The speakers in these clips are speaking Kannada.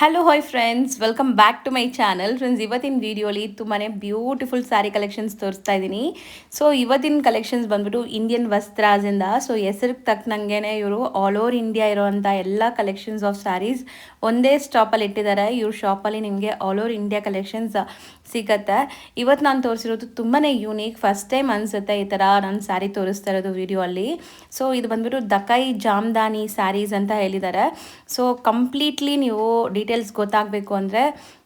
Hello hi friends, welcome back to my channel. Friends, ಇವತ್ತಿನ ವಿಡಿಯೋಲಿ ತುಂಬಾ ಬ್ಯೂಟಿಫುಲ್ ಸ್ಯಾರಿ ಕಲೆಕ್ಷನ್ಸ್ ತೋರಿಸ್ತಾ ಇದ್ದೀನಿ. ಸೊ ಇವತ್ತಿನ ಕಲೆಕ್ಷನ್ಸ್ ಬಂದ್ಬಿಟ್ಟು ಇಂಡಿಯನ್ ವಸ್ತ್ರಾಜಿಂದ. ಸೊ ಹೆಸರಿಗೆ ತಕ್ಕನಂಗೆ ಇವರು ಆಲ್ ಓವರ್ ಇಂಡಿಯಾ ಇರೋವಂಥ ಎಲ್ಲ ಕಲೆಕ್ಷನ್ಸ್ ಆಫ್ ಸ್ಯಾರೀಸ್ ಒಂದೇ ಸ್ಟಾಪಲ್ಲಿ ಇಟ್ಟಿದ್ದಾರೆ. ಇವ್ರ ಶಾಪಲ್ಲಿ ನಿಮಗೆ ಆಲ್ ಓವರ್ ಇಂಡಿಯಾ ಕಲೆಕ್ಷನ್ಸ್ ಸಿಗತ್ತೆ. ಇವತ್ತು ನಾನು ತೋರಿಸಿರೋದು ತುಂಬಾ ಯೂನಿಕ್, ಫಸ್ಟ್ ಟೈಮ್ ಅನಿಸುತ್ತೆ ಈ ಥರ ನಾನು ಸ್ಯಾರಿ ತೋರಿಸ್ತಾ ಇರೋದು ವಿಡಿಯೋ ಅಲ್ಲಿ. ಸೊ ಇದು ಬಂದ್ಬಿಟ್ಟು ದಕೈ ಜಾಮ್ದಾನಿ ಸ್ಯಾರೀಸ್ ಅಂತ ಹೇಳಿದ್ದಾರೆ. ಸೊ ಕಂಪ್ಲೀಟ್ಲಿ ನೀವು ಡೀಟೇಲ್ಸ್ ಗೊತ್ತಾಗಬೇಕು ಅಂದರೆ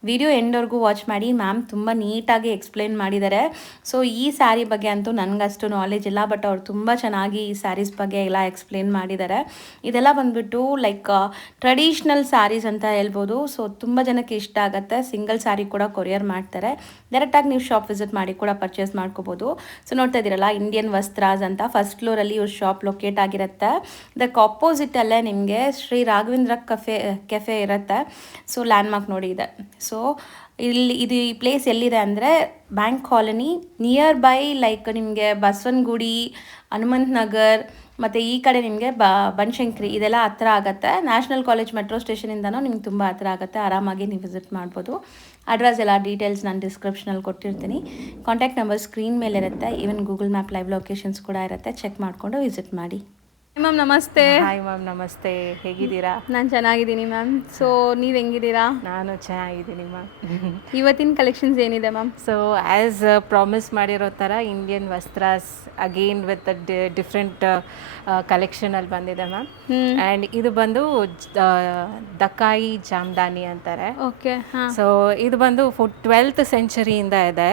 ವಿಡಿಯೋ ಎಂಡ್ವರೆಗೂ ವಾಚ್ ಮಾಡಿ. ಮ್ಯಾಮ್ ತುಂಬ ನೀಟಾಗಿ ಎಕ್ಸ್ಪ್ಲೇನ್ ಮಾಡಿದ್ದಾರೆ. ಸೊ ಈ ಸ್ಯಾರಿ ಬಗ್ಗೆ ಅಂತೂ ನನಗಷ್ಟು ನಾಲೆಜ್ ಇಲ್ಲ, ಬಟ್ ಅವ್ರು ತುಂಬ ಚೆನ್ನಾಗಿ ಈ ಸ್ಯಾರೀಸ್ ಬಗ್ಗೆ ಎಲ್ಲ ಎಕ್ಸ್ಪ್ಲೇನ್ ಮಾಡಿದ್ದಾರೆ. ಇದೆಲ್ಲ ಬಂದ್ಬಿಟ್ಟು ಲೈಕ್ ಟ್ರೆಡಿಷ್ನಲ್ ಸ್ಯಾರೀಸ್ ಅಂತ ಹೇಳ್ಬೋದು. ಸೊ ತುಂಬ ಜನಕ್ಕೆ ಇಷ್ಟ ಆಗುತ್ತೆ. ಸಿಂಗಲ್ ಸ್ಯಾರಿ ಕೂಡ ಕೊರಿಯರ್ ಮಾಡ್ತಾರೆ. ಡೈರೆಕ್ಟಾಗಿ ನೀವು ಶಾಪ್ ವಿಸಿಟ್ ಮಾಡಿ ಕೂಡ ಪರ್ಚೇಸ್ ಮಾಡ್ಕೋಬೋದು. ಸೊ ನೋಡ್ತಾ ಇದ್ದೀರಲ್ಲ, ಇಂಡಿಯನ್ ವಸ್ತ್ರಾಸ್ ಅಂತ ಫಸ್ಟ್ ಫ್ಲೋರಲ್ಲಿ ಇವ್ರ ಶಾಪ್ ಲೊಕೇಟ್ ಆಗಿರುತ್ತೆ. ಇದಕ್ಕೆ ಆಪೋಸಿಟಲ್ಲೇ ನಿಮಗೆ ಶ್ರೀ ರಾಘವೇಂದ್ರ ಕೆಫೆ ಇರುತ್ತೆ. ಸೊ ಲ್ಯಾಂಡ್ಮಾರ್ಕ್ ನೋಡಿ ಇದೆ. ಸೊ ಇದು ಈ ಪ್ಲೇಸ್ ಎಲ್ಲಿದೆ ಅಂದರೆ bank colony near by, like ನಿಮಗೆ ಬಸವನಗುಡಿ, ಹನುಮಂತ್ ನಗರ್ ಮತ್ತು ಈ ಕಡೆ ನಿಮಗೆ ಬನಶಂಕರಿ ಇದೆಲ್ಲ ಹತ್ರ ಆಗುತ್ತೆ. ನ್ಯಾಷನಲ್ ಕಾಲೇಜ್ ಮೆಟ್ರೋ ಸ್ಟೇಷನಿಂದನೂ ನಿಮ್ಗೆ ತುಂಬ ಹತ್ರ ಆಗುತ್ತೆ. ಆರಾಮಾಗಿ ನೀವು ವಿಸಿಟ್ ಮಾಡ್ಬೋದು. ಅಡ್ರೆಸ್ ಎಲ್ಲ ಡೀಟೇಲ್ಸ್ ನಾನು ಡಿಸ್ಕ್ರಿಪ್ಷನಲ್ಲಿ ಕೊಟ್ಟಿರ್ತೀನಿ. ಕಾಂಟ್ಯಾಕ್ಟ್ ನಂಬರ್ ಸ್ಕ್ರೀನ್ ಮೇಲೆ ಇರುತ್ತೆ. Even Google map live locations ಕೂಡ ಇರುತ್ತೆ. ಚೆಕ್ ಮಾಡಿಕೊಂಡು ವಿಸಿಟ್ ಮಾಡಿ. ಮ್ಯಾಮ್ ನಮಸ್ತೆ. ಹಾಯ್ ಮ್ಯಾಮ್, ನಮಸ್ತೆ. ಹೇಗಿದ್ದೀರಾ? ನಾನು ಚೆನ್ನಾಗಿದ್ದೀನಿ ಮ್ಯಾಮ್. ಸೊ ನೀವು ಹೆಂಗಿದ್ದೀರಾ? ನಾನು ಚೆನ್ನಾಗಿದ್ದೀನಿ ಮ್ಯಾಮ್. ಇವತ್ತಿನ ಕಲೆಕ್ಷನ್ಸ್ ಏನಿದೆ ಮ್ಯಾಮ್? ಸೊ ಆ್ಯಸ್ ಪ್ರಾಮಿಸ್ ಮಾಡಿರೋ ಥರ ಇಂಡಿಯನ್ ವಸ್ತ್ರಾಸ್ ಅಗೇನ್ ವಿತ್ ಡಿಫ್ರೆಂಟ್ ಕಲೆಕ್ಷನಲ್ಲಿ ಬಂದಿದೆ ಮ್ಯಾಮ್. ಆ್ಯಂಡ್ ಇದು ಬಂದು ದಕಾಯಿ ಜಾಮ್ದಾನಿ ಅಂತಾರೆ. ಓಕೆ. ಸೊ ಇದು ಬಂದು 12th ಸೆಂಚುರಿಯಿಂದ ಇದೆ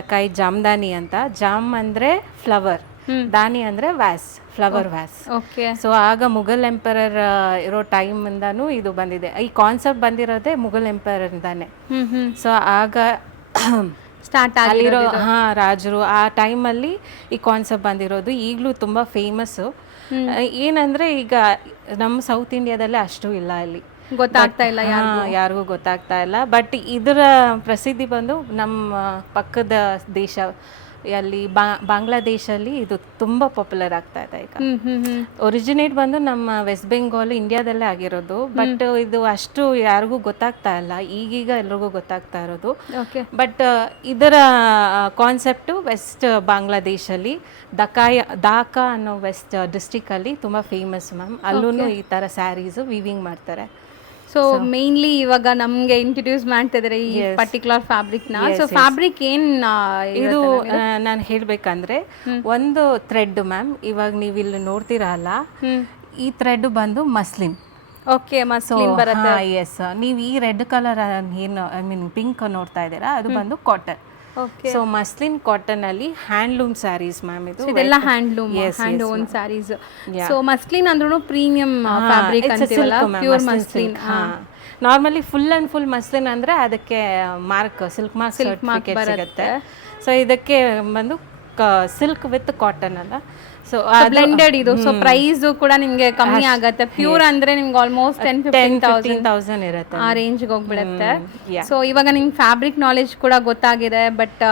ದಕಾಯಿ ಜಾಮ್ದಾನಿ ಅಂತ. ಜಾಮ್ ಅಂದರೆ ಫ್ಲವರ್, ದಾನಿ ಅಂದರೆ Vyas, flower Vyas. Okay. So ಆಗ ಮುಘಲ್ ಎಂಪರರ್ ಇರೋ ಟೈಮಿಂದನೂ ಇದು ಬಂದಿದೆ. ಈ ಕಾನ್ಸೆಪ್ಟ್ ಬಂದಿರೋದೇ ಮುಘಲ್ ಎಂಪರರ್ದಾನೆ. ಸೊ ಆಗ ಸ್ಟಾರ್ಟ್ ಅಲ್ಲಿರೋ ರಾಜರು ಆ ಟೈಮಲ್ಲಿ ಈ ಕಾನ್ಸೆಪ್ಟ್ ಬಂದಿರೋದು. ಈಗಲೂ ತುಂಬ ಫೇಮಸ್ಸು. ಏನಂದರೆ ಈಗ ನಮ್ಮ ಸೌತ್ ಇಂಡಿಯಾದಲ್ಲೇ ಅಷ್ಟು ಇಲ್ಲ, ಅಲ್ಲಿ ಗೊತ್ತಾಗ್ತಾ ಇಲ್ಲ, ಯಾರಿಗೂ ಗೊತ್ತಾಗ್ತಾ ಇಲ್ಲ. ಬಟ್ ಇದರ ಪ್ರಸಿದ್ಧಿ ಬಂದು ನಮ್ಮ ಪಕ್ಕದ ದೇಶ ಅಲ್ಲಿ ಬಾಂಗ್ಲಾದೇಶಲ್ಲಿ ಇದು ತುಂಬ ಪಾಪ್ಯುಲರ್ ಆಗ್ತಾ ಇದೆ ಈಗ. ಒರಿಜಿನೇಟ್ ಬಂದು ನಮ್ಮ ವೆಸ್ಟ್ ಬೆಂಗಾಲ್ ಇಂಡಿಯಾದಲ್ಲೇ ಆಗಿರೋದು. ಬಟ್ ಇದು ಅಷ್ಟು ಯಾರಿಗೂ ಗೊತ್ತಾಗ್ತಾ ಇಲ್ಲ, ಈಗೀಗ ಎಲ್ರಿಗೂ ಗೊತ್ತಾಗ್ತಾ ಇರೋದು. ಬಟ್ ಇದರ ಕಾನ್ಸೆಪ್ಟು ವೆಸ್ಟ್ ಬಾಂಗ್ಲಾದೇಶಲ್ಲಿ ದಾಕಾ ಅನ್ನೋ ವೆಸ್ಟ್ ಡಿಸ್ಟ್ರಿಕ್ಟಲ್ಲಿ ತುಂಬ ಫೇಮಸ್ ಮ್ಯಾಮ್. ಅಲ್ಲೂ ಈ ಥರ ಸ್ಯಾರೀಸು ವೀವಿಂಗ್ ಮಾಡ್ತಾರೆ. ಸೊ ಮೇನ್ಲಿ ಇವಾಗ ನಮ್ಗೆ ಇಂಟ್ರೊಡ್ಯೂಸ್ ಮಾಡ್ತಾ ಇದ್ದಾರೆ ಈ ಪರ್ಟಿಕ್ಯುಲರ್ ಫ್ಯಾಬ್ರಿಕ್ನ. ಸೊ ಫ್ಯಾಬ್ರಿಕ್ ಇದು ನಾನು ಹೇಳ್ಬೇಕಂದ್ರೆ ಒಂದು ಥ್ರೆಡ್ ಮ್ಯಾಮ್. ಇವಾಗ ನೀವು ಇಲ್ಲಿ ನೋಡ್ತೀರಲ್ಲ, ಈ ಥ್ರೆಡ್ ಬಂದು ಮಸ್ಲಿನ್. ಓಕೆ, ಮಸ್ಲಿನ್ ಬರುತ್ತೆ. ಎಸ್, ನೀವು ಈ ರೆಡ್ ಕಲರ್ ಏನು ಐ ಮೀನ್ ಪಿಂಕ್ ನೋಡ್ತಾ ಇದ್ದೀರಾ, ಅದು ಬಂದು ಕಾಟನ್. ಸೊ ಮಸ್ಲಿನ್ ಕಾಟನ್ ಅಲ್ಲಿ ಹ್ಯಾಂಡ್ಲೂಮ್ ಸ್ಯಾರೀಸ್ ಮ್ಯಾಮ್. ಇದೆಲ್ಲ handloom, hand woven sarees. So muslin ಅಂದ್ರೂ ಪ್ರೀಮಿಯಂ ಫ್ಯಾಬ್ರಿಕ್ ಅಂತೀವಲ್ಲ, pure muslin. Normally full and full muslin ಅಂದ್ರೆ ಅದಕ್ಕೆ ಮಾರ್ಕ್, ಸಿಲ್ಕ್ ಮಾರ್ಕ್ ಸರ್ಟಿಫಿಕೇಟ್ ಸಿಗುತ್ತೆ. ಸೊ ಇದಕ್ಕೆ ಬಂದು ಸಿಲ್ಕ್ ವಿತ್ ಕಾಟನ್ ಅಲ್ಲ. ಸೊ ಬ್ಲೆಂಡೆಡ್ ಇದು. ಸೊ ಪ್ರೈಸ್ ಕೂಡ ನಿಮ್ಗೆ ಕಮ್ಮಿ ಆಗುತ್ತೆ. ಪ್ಯೂರ್ ಅಂದ್ರೆ ನಿಮ್ಗೆ ಆಲ್ಮೋಸ್ಟ್ 10,000 ಇರುತ್ತೆ, ಆ ರೇಂಜ್ಗೆ ಹೋಗ್ಬಿಡುತ್ತೆ. ಸೊ ಇವಾಗ ನಿಮ್ಗೆ ಫ್ಯಾಬ್ರಿಕ್ ನಾಲೆಜ್ ಕೂಡ ಗೊತ್ತಾಗಿದೆ, ಬಟ್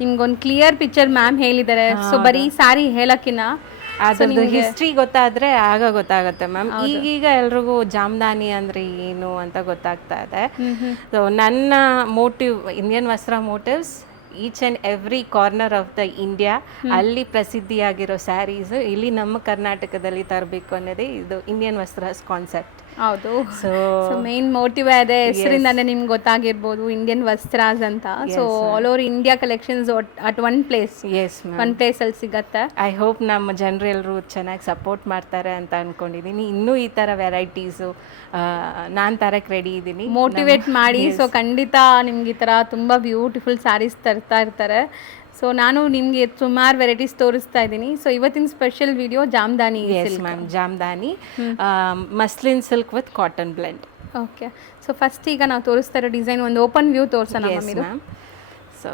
ನಿಮ್ಗೊಂದು ಕ್ಲಿಯರ್ ಪಿಕ್ಚರ್ ಮ್ಯಾಮ್ ಹೇಳಿದ್ದಾರೆ. ಸೊ ಬರೀ ಸ್ಯಾರಿ ಹೇಳಕ್ಕಿನ ಅದ್ರದ್ದು ಹಿಸ್ಟ್ರಿ ಗೊತ್ತಾದ್ರೆ ಆಗ ಗೊತ್ತಾಗುತ್ತೆ ಮ್ಯಾಮ್. ಈಗೀಗ ಎಲ್ರಿಗೂ ಜಾಮ್ದಾನಿ ಅಂದ್ರೆ ಏನು ಅಂತ ಗೊತ್ತಾಗ್ತಾ ಇದೆ. ಸೊ ನನ್ನ ಮೋಟಿವ್, ಇಂಡಿಯನ್ ವಸ್ತ್ರ motives each and every corner of the India ಅಲ್ಲಿ ಪ್ರಸಿದ್ಧಿಯಾಗಿರೋ ಸ್ಯಾರೀಸ್ ಇಲ್ಲಿ ನಮ್ಮ ಕರ್ನಾಟಕದಲ್ಲಿ ತರಬೇಕು ಅನ್ನೋದೇ ಇದು ಇಂಡಿಯನ್ ವಸ್ತ್ರಾಸ್ ಕಾನ್ಸೆಪ್ಟ್. ಹೌದು. ಸೊ ಮೇನ್ ಮೋಟಿವ್ ಅದೇ, ಹೆಸರಿಂದಾನೆ ನಿಮ್ಗೆ ಗೊತ್ತಾಗಿರ್ಬೋದು ಇಂಡಿಯನ್ ವಸ್ತ್ರಾಸ್ ಅಂತ. So all over India collections at one place, one place ಅಲ್ಲಿ ಸಿಗತ್ತೆ. ಐ ಹೋಪ್ ನಮ್ಮ ಜನರು ಎಲ್ಲರೂ ಚೆನ್ನಾಗಿ ಸಪೋರ್ಟ್ ಮಾಡ್ತಾರೆ ಅಂತ ಅನ್ಕೊಂಡಿದ್ದೀನಿ. ಇನ್ನೂ ಈ ಥರ ವೆರೈಟೀಸು ನಾನು ತರಕ್ಕೆ ರೆಡಿ ಇದ್ದೀನಿ, ಮೋಟಿವೇಟ್ ಮಾಡಿ. ಸೊ ಖಂಡಿತ ನಿಮ್ಗೆ ಈ ಥರ ತುಂಬ ಬ್ಯೂಟಿಫುಲ್ ಸ್ಯಾರೀಸ್ ತರ್ತಾ ಇರ್ತಾರೆ. ಸೊ ನಾನು ನಿಮಗೆ ಸುಮಾರು ವೆರೈಟೀಸ್ ತೋರಿಸ್ತಾ ಇದ್ದೀನಿ. ಸೊ ಇವತ್ತಿನ special video Jamdani. Ma'am, Jamdani muslin silk with cotton blend. Okay. So first ಈಗ ನಾವು ತೋರಿಸ್ತಾ ಇರೋ ಡಿಸೈನ್ ಒಂದು ಓಪನ್ ವ್ಯೂ ತೋರಿಸೋಣ ಮ್ಯಾಮ್. ಸೊ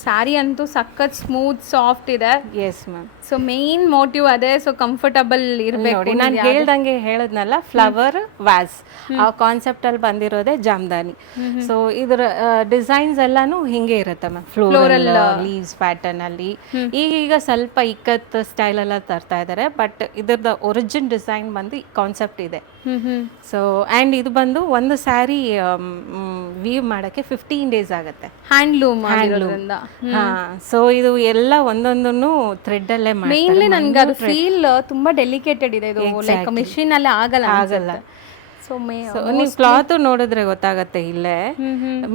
ಸ್ಯಾರಿ ಅಂತೂ ಸಖತ್ ಸ್ಮೂತ್ ಸಾಫ್ಟ್ ಇದೆ. S ma'am. So main motive ಅದೇ. ಸೊ ಕಂಫರ್ಟಬಲ್ ಇರಬೇಕು. ನಾನು ಹೇಳ್ದಂಗೆ ಹೇಳದ್ನಲ್ಲ, ಫ್ಲವರ್ ವ್ಯಾಸ್ ಆ ಕಾನ್ಸೆಪ್ಟ್ ಅಲ್ಲಿ ಬಂದಿರೋದೇ ಜಾಮ್ದಾನಿ. ಸೊ ಇದ್ರ ಡಿಸೈನ್ಸ್ ಎಲ್ಲಾನು ಹಿಂಗೆ ಇರುತ್ತೆ ಮ್ಯಾಮ್, ಫ್ಲೋರಲ್ ಲೀವ್ಸ್ ಪ್ಯಾಟರ್ನ್ ಅಲ್ಲಿ. ಈಗೀಗ ಸ್ವಲ್ಪ ಇಕ್ಕತ್ ಸ್ಟೈಲ್ ಎಲ್ಲ ತರ್ತಾ ಇದ್ದಾರೆ, ಬಟ್ ಇದ್ರದ್ದು ಒರಿಜಿನ್ ಡಿಸೈನ್ ಬಂದು ಕಾನ್ಸೆಪ್ಟ್ ಇದೆ. ಸೊ ಆ್ಯಂಡ್ ಇದು ಬಂದು ಒಂದು ಸ್ಯಾರಿ ವೀವ್ ಮಾಡೋಕ್ಕೆ 15 days ಆಗುತ್ತೆ. ಹ್ಯಾಂಡ್ಲೂಮ್ ಆಗಿರೋದ್ರಿಂದ. ಸೊ ಇದು ಎಲ್ಲ ಒಂದೊಂದನ್ನು ಥ್ರೆಡ್ಡಲ್ಲೇ ಮೇನ್ಲಿ ನನಗೆ ಅದು ಫೀಲ್ ತುಂಬಾ ಡೆಲಿಕೇಟೆಡ್ ಇದೆ ಇದು, ಲೈಕ್ ಮಿಷಿನ್ ಅಲ್ಲಿ ಆಗಲ್ಲ. ಸೊ ನೀವು ಕ್ಲಾತ್ ನೋಡಿದ್ರೆ ಗೊತ್ತಾಗತ್ತೆ ಇಲ್ಲೇ.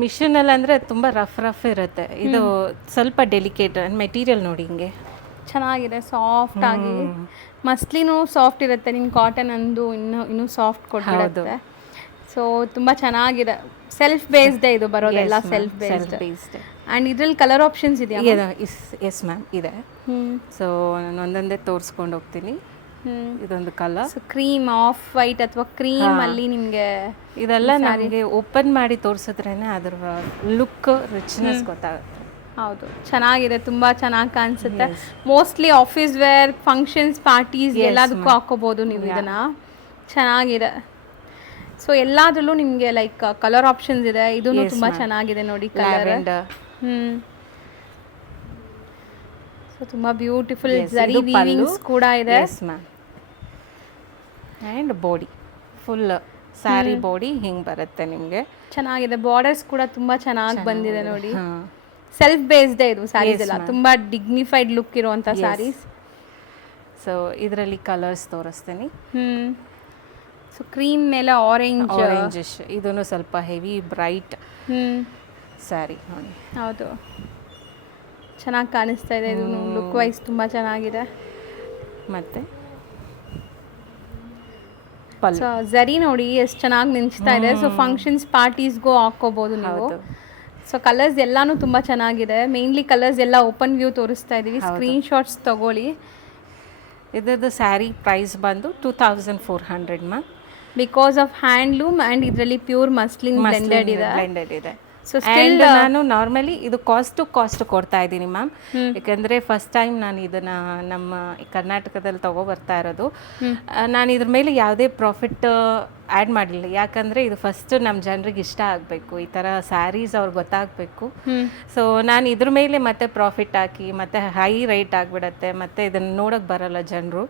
ಮಿಷಿನ್ ಅಲ್ಲಿ ಅಂದ್ರೆ ತುಂಬಾ ರಫ್ ಇರುತ್ತೆ, ಇದು ಸ್ವಲ್ಪ ಡೆಲಿಕೇಟ್. ಮೆಟೀರಿಯಲ್ ನೋಡಿ ಹಿಂಗೆ ಚೆನ್ನಾಗಿದೆ, ಸಾಫ್ಟ್ ಆಗಿ. ಮಸ್ಲಿನೂ ಸಾಫ್ಟ್ ಇರುತ್ತೆ, ನಿಮ್ ಕಾಟನ್ ಅಂದು ಇನ್ನೂ ಸಾಫ್ಟ್ ಕೊಟ್ಟಿರುತ್ತೆ. ಸೊ ತುಂಬಾ ಚೆನ್ನಾಗಿದೆ. ಸೆಲ್ಫ್ ಬೇಸ್ಡ್ ಇದು ಬರೋದೆಲ್ಲ, ಸೆಲ್ಫ್ ಬೇಸ್ಡ್. ಅಂಡ್ ಇದ್ರಲ್ಲಿ ಕಲರ್ ಆಪ್ಷನ್ಸ್ ಇದೆಯಾ? ಎಸ್ ಮ್ಯಾಮ್ ಇದೆ. ಸೊ ನಾನು ಒಂದೊಂದೇ ತೋರಿಸ್ಕೊಂಡು ಹೋಗ್ತೀನಿ. ಇದೊಂದು ಕಲರ್ ಕ್ರೀಮ್, ಆಫ್ ವೈಟ್ ಅಥವಾ ಕ್ರೀಮ್ ಅಲ್ಲಿ ನಿಮ್ಗೆ ಇದೆಲ್ಲ ನನಗೆ ಓಪನ್ ಮಾಡಿ ತೋರಿಸಿದ್ರೇನೆ ಅದ್ರ ಲುಕ್ ರಿಚ್ನೆಸ್ ಗೊತ್ತಾಗುತ್ತೆ. ಹೌದು, ಚೆನ್ನಾಗಿದೆ, ತುಂಬಾ ಚೆನ್ನಾಗಿ ಕಾಣಿಸುತ್ತೆ. Mostly office wear, functions, parties ಎಲ್ಲದಕ್ಕೂ ಹಾಕೋಬಹುದು ನೀವು ಇದನ್ನ. ಚೆನ್ನಾಗಿದೆ. ಸೊ ಎಲ್ಲಾದ್ರಲ್ಲೂ ನಿಮ್ಗೆ ಲೈಕ್ ಕಲರ್ ಆಪ್ಷನ್ಸ್ ಇದೆ. ಇದನ್ನು ತುಂಬಾ ಚೆನ್ನಾಗಿದೆ ನೋಡಿ ಕಲರ್. ಸೊ ತುಂಬಾ ಬ್ಯೂಟಿಫುಲ್ ಜರಿ ವೀವಿಂಗ್ಸ್ ಕೂಡ ಇದೆ. And body full sari body ಹಿಂಗೆ ಬರುತ್ತೆ ನಿಮಗೆ. ಚೆನ್ನಾಗಿದೆ. ಬಾರ್ಡರ್ಸ್ ಕೂಡ ತುಂಬಾ ಚೆನ್ನಾಗಿ ಬಂದಿದೆ ನೋಡಿ. ಸೆಲ್ಫ್ ಬೇಸ್ಡ್ ಇದು ಸ್ಯಾರೀಸ್ ಎಲ್ಲ, ತುಂಬಾ ಡಿಗ್ನಿಫೈಡ್ ಲುಕ್ ಇರುವಂತ ಸ್ಯಾರೀಸ್. ಸೊ ಇದರಲ್ಲಿ ಕಲರ್ಸ್ ತೋರಿಸ್ತೀನಿ. ಸೊ ಕ್ರೀಮ್ ಮೇಲೆ ಆರೆಂಜಿಶ್, ಇದನ್ನು ಸ್ವಲ್ಪ ಹೆವಿ ಬ್ರೈಟ್ ಸ್ಯಾರಿ ನೋಡಿ. ಹೌದು, ಚೆನ್ನಾಗಿ ಕಾಣಿಸ್ತಾ ಇದೆ. ಇದು ಲುಕ್ ವೈಸ್ ತುಂಬಾ ಚೆನ್ನಾಗಿದೆ. ಮತ್ತೆ ಸೊ ಜರಿ ನೋಡಿ ಎಷ್ಟು ಚೆನ್ನಾಗಿ ಮಿಂಚ್ತಾ ಇದೆ. ಸೊ ಫಂಕ್ಷನ್ಸ್, ಪಾರ್ಟೀಸ್ಗೂ ಹಾಕೋಬಹುದು ನೀವು. ಸೊ ಕಲರ್ಸ್ ಎಲ್ಲಾನು ತುಂಬಾ ಚೆನ್ನಾಗಿದೆ. ಮೇನ್ಲಿ ಕಲರ್ಸ್ ಎಲ್ಲ ಓಪನ್ ವ್ಯೂ ತೋರಿಸ್ತಾ ಇದೀವಿ, ಸ್ಕ್ರೀನ್ ಶಾಟ್ಸ್ ತಗೊಳ್ಳಿ. ಇದರದ್ದು ಸ್ಯಾರಿ ಪ್ರೈಸ್ ಬಂದು 2400 ma'am. Because of handloom and ಇದರಲ್ಲಿ ಪ್ಯೂರ್ ಮಸ್ಲಿನ್ ಬ್ಲೆಂಡೆಡ್ ಇದೆ. ಸೊ ಸ್ಟಿಲ್ ನಾನು ನಾರ್ಮಲಿ ಇದು ಕಾಸ್ಟ್ ಟು ಕಾಸ್ಟ್ ಕೊಡ್ತಾ ಇದ್ದೀನಿ ಮ್ಯಾಮ್. ಯಾಕಂದರೆ ಫಸ್ಟ್ ಟೈಮ್ ನಾನು ಇದನ್ನು ನಮ್ಮ ಕರ್ನಾಟಕದಲ್ಲಿ ಬರ್ತಾ ಇರೋದು. ನಾನು ಇದ್ರ ಮೇಲೆ ಯಾವುದೇ ಪ್ರಾಫಿಟ್ ಆ್ಯಡ್ ಮಾಡಲಿಲ್ಲ. ಯಾಕಂದರೆ ಇದು ಫಸ್ಟ್ ನಮ್ಮ ಜನರಿಗೆ ಇಷ್ಟ ಆಗಬೇಕು, ಈ ಥರ ಸ್ಯಾರೀಸ್ ಅವ್ರಿಗೆ ಗೊತ್ತಾಗಬೇಕು. ಸೊ ನಾನು ಇದ್ರ ಮೇಲೆ ಮತ್ತೆ ಪ್ರಾಫಿಟ್ ಹಾಕಿ ಮತ್ತೆ ಹೈ ರೇಟ್ ಆಗಿಬಿಡತ್ತೆ, ಮತ್ತೆ ಇದನ್ನು ನೋಡೋಕೆ ಬರಲ್ಲ ಜನರು.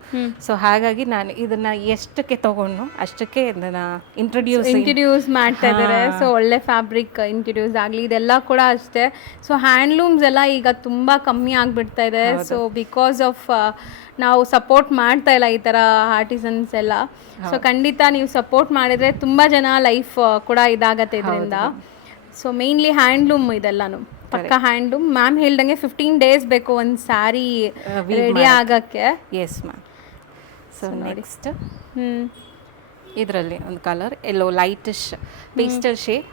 ಸೊ ಹಾಗಾಗಿ ನಾನು ಇದನ್ನು ಎಷ್ಟಕ್ಕೆ ತೊಗೊಂಡು ಅಷ್ಟಕ್ಕೆ ಇದನ್ನು ಇಂಟ್ರೊಡ್ಯೂಸ್ ಮಾಡ್ತಾ ಇದ್ದಾರೆ. ಸೊ ಒಳ್ಳೆ ಫ್ಯಾಬ್ರಿಕ್ ಇಂಟ್ರೊಡ್ಯೂಸ್ ಆಗಲಿ, ಇದೆಲ್ಲ ಕೂಡ ಅಷ್ಟೇ. ಸೊ ಹ್ಯಾಂಡ್ಲೂಮ್ಸ್ ಎಲ್ಲ ಈಗ ತುಂಬ ಕಮ್ಮಿ ಆಗಿಬಿಡ್ತಾ ಇದೆ. ಸೊ ಬಿಕಾಸ್ ಆಫ್ ನಾವು ಸಪೋರ್ಟ್ ಮಾಡ್ತಾ ಇಲ್ಲ ಈ ಥರ ಆರ್ಟಿಸನ್ಸ್ ಎಲ್ಲ. ಸೊ ಖಂಡಿತ ನೀವು ಸಪೋರ್ಟ್ ಮಾಡಿದರೆ ತುಂಬ ಜನ ಲೈಫ್ ಕೂಡ ಇದಾಗತ್ತೆ ಇದರಿಂದ. ಸೊ ಮೇನ್ಲಿ ಹ್ಯಾಂಡ್ಲೂಮ್ ಇದೆಲ್ಲಾನು ಪಕ್ಕ ಹ್ಯಾಂಡ್ಲೂಮ್. ಮ್ಯಾಮ್ ಹೇಳ್ದಂಗೆ 15 days ಬೇಕು ಒಂದು ಸ್ಯಾರಿ ರೆಡಿ ಆಗೋಕ್ಕೆ. Yes ma'am. ಸೊ ನೆಕ್ಸ್ಟ್ ಇದರಲ್ಲಿ ಒಂದು colour yellow lightish pastel shade.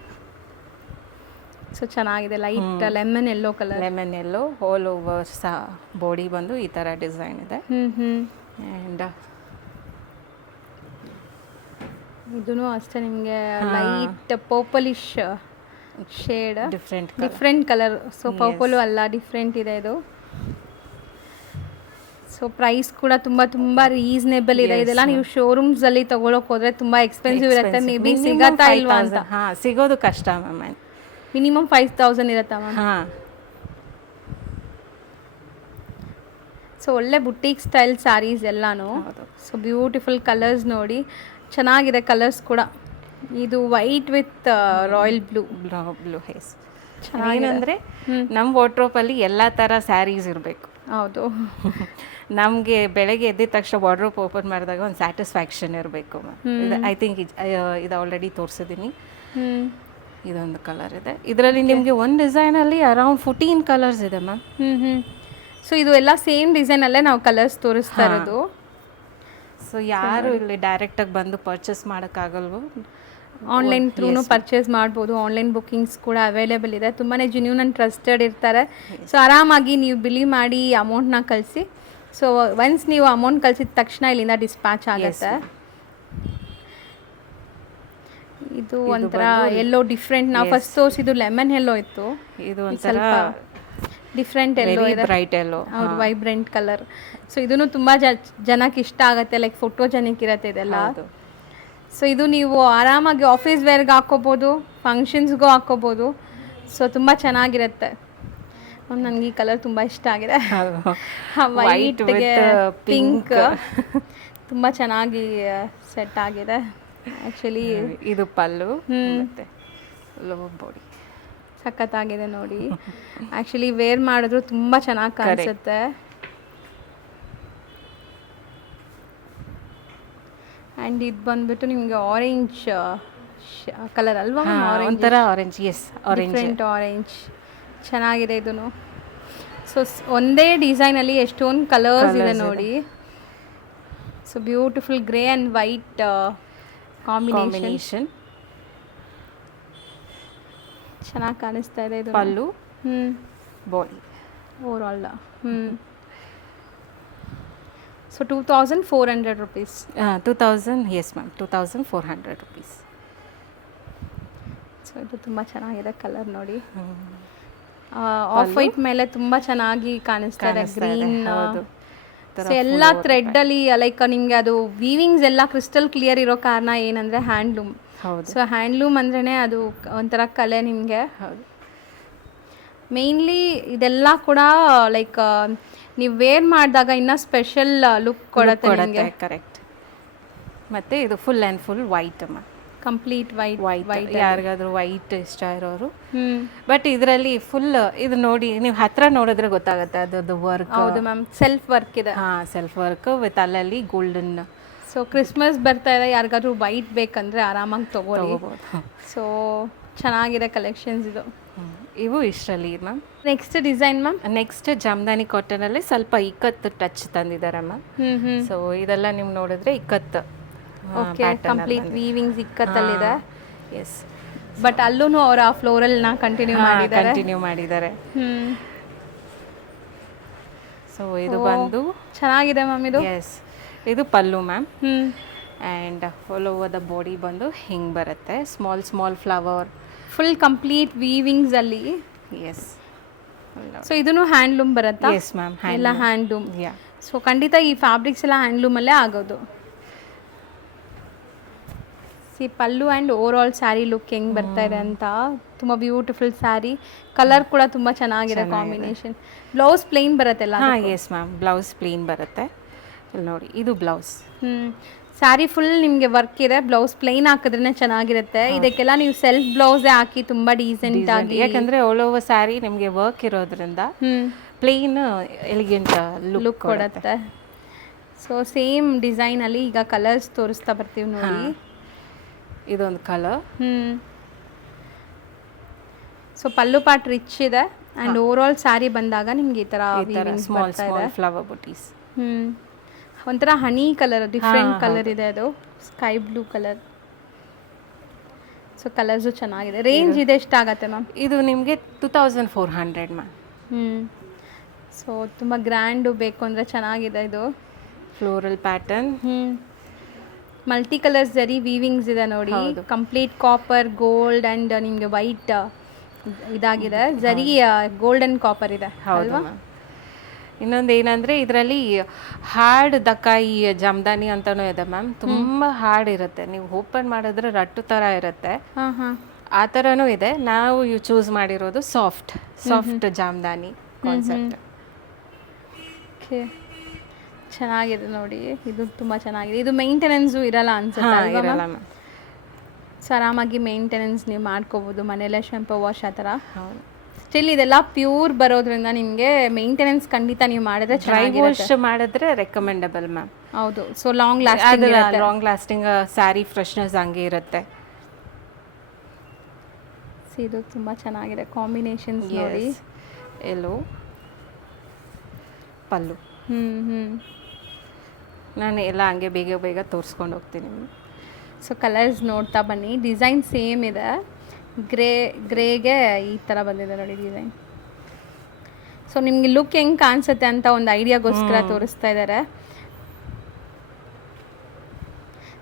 So ಚೆನ್ನಾಗಿದೆ, light lemon yellow colour. Lemon yellow all over body ಬಂದು ಈ ಥರ ಡಿಸೈನ್ ಇದೆ. ಆ್ಯಂಡ್ ಇದೂ ಅಷ್ಟೇ ನಿಮಗೆ light purplish shade, different colour. So purple ಅಲ್ಲ, ಡಿಫ್ರೆಂಟ್ ಇದೆ ಇದು. ಸೊ ಪ್ರೈಸ್ ಕೂಡ ತುಂಬ ರೀಸನೇಬಲ್ ಇದೆ. ಇದೆಲ್ಲ ನೀವು ಶೋರೂಮ್ಸ್ ಅಲ್ಲಿ ತಗೊಳಕ್ ಹೋದ್ರೆ ತುಂಬಾ ಎಕ್ಸ್ಪೆನ್ಸಿವ್ ಇರುತ್ತೆ. ಮೇ ಬಿ ಸಿಗತ್ತಾ ಇಲ್ವಾ ಅಂತ. ಸಿಗೋದು ಕಷ್ಟ ಮ್ಯಾಮ್. ಮಿನಿಮಮ್ 5000 ಇರುತ್ತಾ ಮ್ಯಾಮ್? ಸೊ ಒಳ್ಳೆ ಬುಟೀಕ್ ಸ್ಟೈಲ್ ಸ್ಯಾರೀಸ್ ಎಲ್ಲಾನು. ಸೊ ಬ್ಯೂಟಿಫುಲ್ ಕಲರ್ಸ್ ನೋಡಿ, ಚೆನ್ನಾಗಿದೆ ಕಲರ್ಸ್ ಕೂಡ. ಇದು ವೈಟ್ ವಿತ್ ರಾಯಲ್ ಬ್ಲೂ ಹೇಸ್. ಏನಂದರೆ ನಮ್ಮ ವಾರ್ಡ್ರೋಬಲ್ಲಿ ಎಲ್ಲ ಥರ ಸ್ಯಾರೀಸ್ ಇರಬೇಕು. ಹೌದು, ನಮಗೆ ಬೆಳಗ್ಗೆ ಎದ್ದಿದ ತಕ್ಷಣ ವಾರ್ಡ್ರೋಬ್ ಓಪನ್ ಮಾಡಿದಾಗ ಒಂದು ಸ್ಯಾಟಿಸ್ಫ್ಯಾಕ್ಷನ್ ಇರಬೇಕು. ಐ ಥಿಂಕ್ ಇದು ಆಲ್ರೆಡಿ ತೋರಿಸಿದ್ದೀನಿ. ಇದೊಂದು ಕಲರ್ ಇದೆ. ಇದರಲ್ಲಿ ನಿಮಗೆ ಒಂದು ಡಿಸೈನಲ್ಲಿ ಅರೌಂಡ್ 14 ಕಲರ್ಸ್ ಇದೆ ಮ್ಯಾಮ್. ಸೊ ಇದು ಎಲ್ಲ ಸೇಮ್ ಡಿಸೈನಲ್ಲೇ ನಾವು ಕಲರ್ಸ್ ತೋರಿಸ್ತಾ ಇರೋದು. ಸೊ ಯಾರು ಇಲ್ಲಿ ಡೈರೆಕ್ಟಾಗಿ ಬಂದು ಪರ್ಚೇಸ್ ಮಾಡೋಕ್ಕಾಗಲ್ವೋ, ಆನ್ಲೈನ್ ಥ್ರೂನು ಪರ್ಚೇಸ್ ಮಾಡ್ಬೋದು. ಆನ್ಲೈನ್ ಬುಕ್ಕಿಂಗ್ಸ್ ಕೂಡ ಅವೈಲೇಬಲ್ ಇದೆ. ತುಂಬಾ ಜೆನ್ಯೂನ್ ಆ್ಯಂಡ್ ಟ್ರಸ್ಟೆಡ್ ಇರ್ತಾರೆ. ಸೊ ಆರಾಮಾಗಿ ನೀವು ಬಿಲೀವ್ ಮಾಡಿ ಅಮೌಂಟ್ನ ಕಳಿಸಿ. ಸೊ ಒನ್ಸ್ ನೀವು ಅಮೌಂಟ್ ಕಳಿಸಿದ ತಕ್ಷಣ ಇಲ್ಲಿಂದ ಡಿಸ್ಪ್ಯಾಚ್ ಆಗುತ್ತೆ. ಇದು ಒಂಥರ ಎಲ್ಲೋ ಡಿಫ್ರೆಂಟ್. ನಾವು ಫಸ್ಟ್ ತೋರಿಸಿದ್ದು ಲೆಮನ್ ಎಲ್ಲೋ ಇತ್ತು, ಇದು ಒಂಥರ ಡಿಫ್ರೆಂಟ್ ಎಲ್ಲೋ ಇದೆ, ಬ್ರೈಟ್ ಎಲ್ಲೋ. ಹೌದು, ವೈಬ್ರೆಂಟ್ ಕಲರ್. ಸೊ ಇದನ್ನು ತುಂಬ ಜನಕ್ಕೆ ಇಷ್ಟ ಆಗುತ್ತೆ, ಲೈಕ್ ಫೋಟೋಜೆನಿಕ್ ಇರುತ್ತೆ ಇದೆಲ್ಲ. ಸೊ ಇದು ನೀವು ಆರಾಮಾಗಿ ಆಫೀಸ್ ವೇರ್ಗೆ ಹಾಕೋಬೋದು, ಫಂಕ್ಷನ್ಸ್ಗೂ ಹಾಕೋಬೋದು. ಸೊ ತುಂಬ ಚೆನ್ನಾಗಿರುತ್ತೆ. ನನಗೆ ಈ ಕಲರ್ ತುಂಬ ಇಷ್ಟ ಆಗಿದೆ. ವೈಟ್ಗೆ ಪಿಂಕ್ ತುಂಬ ಚೆನ್ನಾಗಿ ಸೆಟ್ ಆಗಿದೆ. ಆ್ಯಕ್ಚುಲಿ ಇದು ಪಲ್ಲು ಮತ್ತೆ ಲೋವರ್ ಬಾಡಿ. ಸಖತ್ತಾಗಿದೆ ನೋಡಿ. ಆ್ಯಕ್ಚುಲಿ ವೇರ್ ಮಾಡಿದ್ರು ತುಂಬ ಚೆನ್ನಾಗಿ ಕಾಣಿಸುತ್ತೆ. ಆ್ಯಂಡ್ ಇದು ಬಂದ್ಬಿಟ್ಟು ನಿಮಗೆ ಆರೆಂಜ್ ಕಲರ್ ಅಲ್ವಾ? ಒಂಥರ orange. Yes, orange, different orange. ಚೆನ್ನಾಗಿದೆ ಇದೂ. ಸೊ ಒಂದೇ ಡಿಸೈನಲ್ಲಿ ಎಷ್ಟೊಂದು ಕಲರ್ಸ್ ಇದೆ ನೋಡಿ. So beautiful grey and white combination ಚೆನ್ನಾಗಿ ಕಾಣಿಸ್ತಾ ಇದೆ ಇದು. Pallu, body overall. So 2400 rupees. 2000. Yes ma'am, 2400 rupees. So ಇದು ತುಂಬ ಚೆನ್ನಾಗಿದೆ ಕಲರ್ ನೋಡಿ. ಆಫ್ ವೈಟ್ ಮೇಲೆ ತುಂಬ ಚೆನ್ನಾಗಿ ಕಾಣಿಸ್ತಾ ಇದೆ. ಗ್ರೀನ್. ಸೊ ಎಲ್ಲ ಥ್ರೆಡ್ಡಲ್ಲಿ ಲೈಕ್ ನಿಮಗೆ ಅದು ವೀವಿಂಗ್ಸ್ ಎಲ್ಲ ಕ್ರಿಸ್ಟಲ್ ಕ್ಲಿಯರ್ ಇರೋ ಕಾರಣ ಏನಂದರೆ ಹ್ಯಾಂಡ್ಲೂಮ್. ಸೊ ಹ್ಯಾಂಡ್ಲೂಮ್ ಅಂದ್ರೇ ಅದು ಒಂಥರ ಕಲೆ ನಿಮಗೆ. ಮೇಯ್ನ್ಲಿ ಇದೆಲ್ಲ ಕೂಡ ಲೈಕ್ ನೀವು ವೇರ್ ಮಾಡಿದಾಗ ಇನ್ನೂ ಸ್ಪೆಷಲ್ ಲುಕ್ ಕೊಡುತ್ತೆ ನಿಮಗೆ. ಕರೆಕ್ಟ್. ಮತ್ತು ಇದು ಫುಲ್ ಆ್ಯಂಡ್ ಫುಲ್ ವೈಟ್ ಅಮ್ಮ, ಕಂಪ್ಲೀಟ್ ವೈಟ್. ಯಾರಿಗಾದ್ರೂ ವೈಟ್ ಇಷ್ಟ ಇರೋರು. ಬಟ್ ಇದರಲ್ಲಿ ಫುಲ್ ಇದು ನೋಡಿ, ನೀವು ಹತ್ರ ನೋಡಿದ್ರೆ ಗೊತ್ತಾಗುತ್ತೆ ಅದ್ರದ್ದು ವರ್ಕ್. ಹೌದು ಮ್ಯಾಮ್, ಸೆಲ್ಫ್ ವರ್ಕ್ ಇದೆ. ಸೆಲ್ಫ್ ವರ್ಕ್ ವಿತ್ ಅಲ್ಲಲ್ಲಿ ಗೋಲ್ಡನ್. ಸೊ ಕ್ರಿಸ್ಮಸ್ ಬರ್ತಾ ಇದೆ, ಯಾರಿಗಾದ್ರೂ ವೈಟ್ ಬೇಕಂದ್ರೆ ಆರಾಮಾಗಿ ತಗೋಬೋದು. ಸೊ ಚೆನ್ನಾಗಿದೆ ಕಲೆಕ್ಷನ್ಸ್ ಇದು. ಇವು ಇಷ್ಟರಲ್ಲಿ ma'am. Next design ma'am. Next Jamdani ಕಾಟನಲ್ಲಿ ಸ್ವಲ್ಪ ಇಕ್ಕತ್ತು ಟಚ್ ತಂದಿದ್ದಾರೆ ಮ್ಯಾಮ್. ಸೊ ಇದೆಲ್ಲ ನೀವು ನೋಡಿದ್ರೆ ಇಕ್ಕತ್ತು. ಓಕೆ, ಕಂಪ್ಲೀಟ್ ವೀವಿಂಗ್ಸ್ ಇಕ್ಕತ್ತಲ್ಲಿದೆ. ಎಸ್, ಬಟ್ ಅಲ್ಲೂ ಅವರ ಫ್ಲೋರಲ್ನ ಕಂಟಿನ್ಯೂ ಮಾಡಿದ್ದಾರೆ. ಸೊ ಇದು ಬಂದು ಚೆನ್ನಾಗಿದೆ ಮ್ಯಾಮ್ ಇದು. ಎಸ್, ಇದು pallu ma'am. And all over the body ಬಂದು ಹಿಂಗೆ ಬರುತ್ತೆ. Small small flower, full complete weavings ಅಲ್ಲಿ. ಎಸ್. ಸೊ ಇದೂ ಹ್ಯಾಂಡ್ಲೂಮ್ ಬರುತ್ತಾ? ಎಸ್ ಮ್ಯಾಮ್, ಎಲ್ಲ ಹ್ಯಾಂಡ್ಲೂಮ್. ಸೊ ಖಂಡಿತ ಈ ಫ್ಯಾಬ್ರಿಕ್ಸ್ ಎಲ್ಲ ಹ್ಯಾಂಡ್ಲೂಮಲ್ಲೇ ಆಗೋದು. See pallu and over all saree look ಹೆಂಗೆ ಬರ್ತಾ ಇದೆ ಅಂತ. ತುಂಬ ಬ್ಯೂಟಿಫುಲ್ ಸ್ಯಾರಿ. ಕಲರ್ ಕೂಡ ತುಂಬ ಚೆನ್ನಾಗಿದೆ ಕಾಂಬಿನೇಷನ್. ಬ್ಲೌಸ್ ಪ್ಲೇನ್ ಬರುತ್ತೆಲ್ಲ? ಎಸ್ ಮ್ಯಾಮ್, ಬ್ಲೌಸ್ ಪ್ಲೇನ್ ಬರುತ್ತೆ. ಇಲ್ಲಿ ನೋಡಿ, ಇದು ಬ್ಲೌಸ್. ಸ್ಯಾರಿ ಫುಲ್ ನಿಮಗೆ ವರ್ಕ್ ಇದೆ, ಬ್ಲೌಸ್ ಪ್ಲೇನ್ ಹಾಕಿದ್ರೇ ಚೆನ್ನಾಗಿರುತ್ತೆ. ಇದಕ್ಕೆಲ್ಲ ನೀವು ಸೆಲ್ಫ್ ಬ್ಲೌಸೇ ಹಾಕಿ ತುಂಬ ಡೀಸೆಂಟ್ ಆಗಿ, ಯಾಕಂದರೆ ಆಲ್ ಓವರ್ ಸ್ಯಾರಿ ನಿಮಗೆ ವರ್ಕ್ ಇರೋದ್ರಿಂದ ಪ್ಲೇನ್ ಎಲಿಗೆಂಟ್ ಲುಕ್ ಕೊಡುತ್ತೆ. ಸೊ ಸೇಮ್ ಡಿಸೈನಲ್ಲಿ ಈಗ ಕಲರ್ಸ್ ತೋರಿಸ್ತಾ ಬರ್ತೀವಿ ನೋಡಿ. ಇದೊಂದು ಕಲರ್. ಸೊ ಪಲ್ಲು ಪಾರ್ಟ್ ರಿಚ್ ಇದೆ ಆ್ಯಂಡ್ ಓವರ್ ಆಲ್ ಸ್ಯಾರಿ ಬಂದಾಗ ನಿಮ್ಗೆ ಈ ಥರ ಸ್ಮಾಲ್ ಸ್ಮಾಲ್ ಫ್ಲವರ್ ಬುಟೀಸ್. ಒಂಥರ ಹನಿ ಕಲರ್, ಡಿಫ್ರೆಂಟ್ ಕಲರ್ ಇದೆ ಅದು, sky blue colour. So colours ಚೆನ್ನಾಗಿದೆ. ರೇಂಜ್ ಇದೆ ಎಷ್ಟಾಗತ್ತೆ ಮ್ಯಾಮ್? ಇದು ನಿಮಗೆ 2400 ಮ್ಯಾಮ್. ಸೊ ತುಂಬ ಗ್ರ್ಯಾಂಡು ಬೇಕು ಅಂದರೆ ಚೆನ್ನಾಗಿದೆ ಇದು. Floral pattern. ಮಲ್ಟಿ ಕಲರ್ಸ್ ಜರಿ ವೀವಿಂಗ್ಸ್ ಇದೆ ನೋಡಿ. ಕಂಪ್ಲೀಟ್ ಕಾಪರ್, ಗೋಲ್ಡ್ ಆ್ಯಂಡ್ ನಿಮಗೆ ವೈಟ್ ಇದಾಗಿದೆ. ಜರಿ ಗೋಲ್ಡನ್ ಕಾಪರ್ ಇದೆ ಅಲ್ವಾ? ಇನ್ನೊಂದು ಏನಂದರೆ ಇದರಲ್ಲಿ ಹಾರ್ಡ್ ದಕ್ಕಾಯಿ ಜಾಮ್ದಾನಿ ಅಂತಲೂ ಇದೆ ಮ್ಯಾಮ್. ತುಂಬ ಹಾರ್ಡ್ ಇರುತ್ತೆ, ನೀವು ಓಪನ್ ಮಾಡಿದ್ರೆ ರಟ್ಟು ಥರ ಇರುತ್ತೆ. ಆ ಥರನೂ ಇದೆ. ನಾವು ಚೂಸ್ ಮಾಡಿರೋದು ಸಾಫ್ಟ್ ಜಾಮ್ದಾನಿ ಕಾನ್ಸೆಪ್ಟ್. ಓಕೆ, ಚೆನ್ನಾಗಿದೆ ನೋಡಿ. ಇದು ತುಂಬ ಚೆನ್ನಾಗಿದೆ. ಇದು ಮೇಂಟೆನೆನ್ಸು ಇರಲ್ಲ ಅನ್ಸುತ್ತೆ. ಇರಲ್ಲ ಮ್ಯಾಮ್. ಸೊ ಆರಾಮಾಗಿ ಮೇಂಟೆನೆನ್ಸ್ ನೀವು ಮಾಡ್ಕೋಬೋದು ಮನೆಯಲ್ಲೇ, ಶಾಂಪು ವಾಶ್ ಆ ಥರ. ಸ್ಟಿಲ್ ಇದೆಲ್ಲ ಪ್ಯೂರ್ ಬರೋದ್ರಿಂದ ನಿಮಗೆ ಮೇಂಟೆನೆನ್ಸ್ ಖಂಡಿತ ನೀವು ಮಾಡಿದ್ರೆ ಡ್ರೈ ವಾಶ್ ಮಾಡಿದ್ರೆ ರೆಕಮೆಂಡಬಲ್ ಮ್ಯಾಮ್. ಹೌದು. So long lasting sari freshness ಹಂಗೆ ಇರುತ್ತೆ. ಇದು ತುಂಬ ಚೆನ್ನಾಗಿದೆ ಕಾಂಬಿನೇಷನ್ಸ್ ನೋಡಿ. ಎಲ್ಲೋ ಪಲ್ಲು. ನಾನು ಎಲ್ಲ ಹಂಗೆ ಬೇಗ ಬೇಗ ತೋರಿಸ್ಕೊಂಡು ಹೋಗ್ತೀನಿ. ಸೊ ಕಲರ್ಸ್ ನೋಡ್ತಾ ಬನ್ನಿ. ಡಿಸೈನ್ ಸೇಮ್ ಇದೆ. ಗ್ರೇಗೆ ಈ ಥರ ಬಂದಿದೆ ನೋಡಿ ಡಿಸೈನ್. ಸೊ ನಿಮಗೆ ಲುಕ್ ಹೆಂಗೆ ಕಾಣಿಸುತ್ತೆ ಅಂತ ಒಂದು ಐಡಿಯಾಗೋಸ್ಕರ ತೋರಿಸ್ತಾ ಇದ್ದಾರೆ.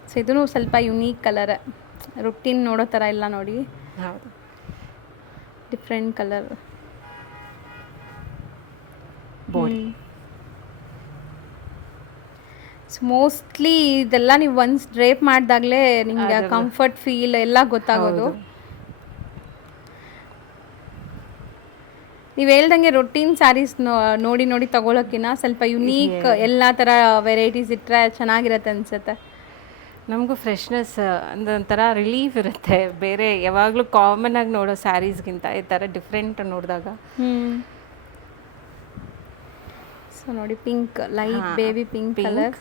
ಸೊ ಇದೂ ಸ್ವಲ್ಪ ಯುನೀಕ್ ಕಲರ್, ರುಟೀನ್ ನೋಡೋ ಥರ ಇಲ್ಲ ನೋಡಿ. ಹೌದು, ಡಿಫ್ರೆಂಟ್ ಕಲರ್. ಸೊ ಮೋಸ್ಟ್ಲಿ ಇದೆಲ್ಲ ನೀವು ಒನ್ಸ್ ಡ್ರೇಪ್ ಮಾಡಿದಾಗಲೇ ನಿಮಗೆ ಕಂಫರ್ಟ್ ಫೀಲ್ ಎಲ್ಲ ಗೊತ್ತಾಗೋದು. ನೀವು ಹೇಳ್ದಂಗೆ ರೊಟೀನ್ ಸ್ಯಾರೀಸ್ ನೋಡಿ ನೋಡಿ ತಗೊಳಕ್ಕಿನ್ನ ಸ್ವಲ್ಪ ಯುನೀಕ್ ಎಲ್ಲ ಥರ ವೆರೈಟೀಸ್ ಇಟ್ಟರೆ ಚೆನ್ನಾಗಿರತ್ತೆ ಅನ್ಸುತ್ತೆ. ನಮಗೂ ಫ್ರೆಶ್ನೆಸ್ ಒಂಥರ ರಿಲೀಫ್ ಇರುತ್ತೆ, ಬೇರೆ ಯಾವಾಗಲೂ ಕಾಮನ್ ಆಗಿ ನೋಡೋ ಸ್ಯಾರೀಸ್ಗಿಂತ ಈ ಥರ ಡಿಫ್ರೆಂಟ್ ನೋಡಿದಾಗ. ಸೊ ನೋಡಿ pink, light baby pink colour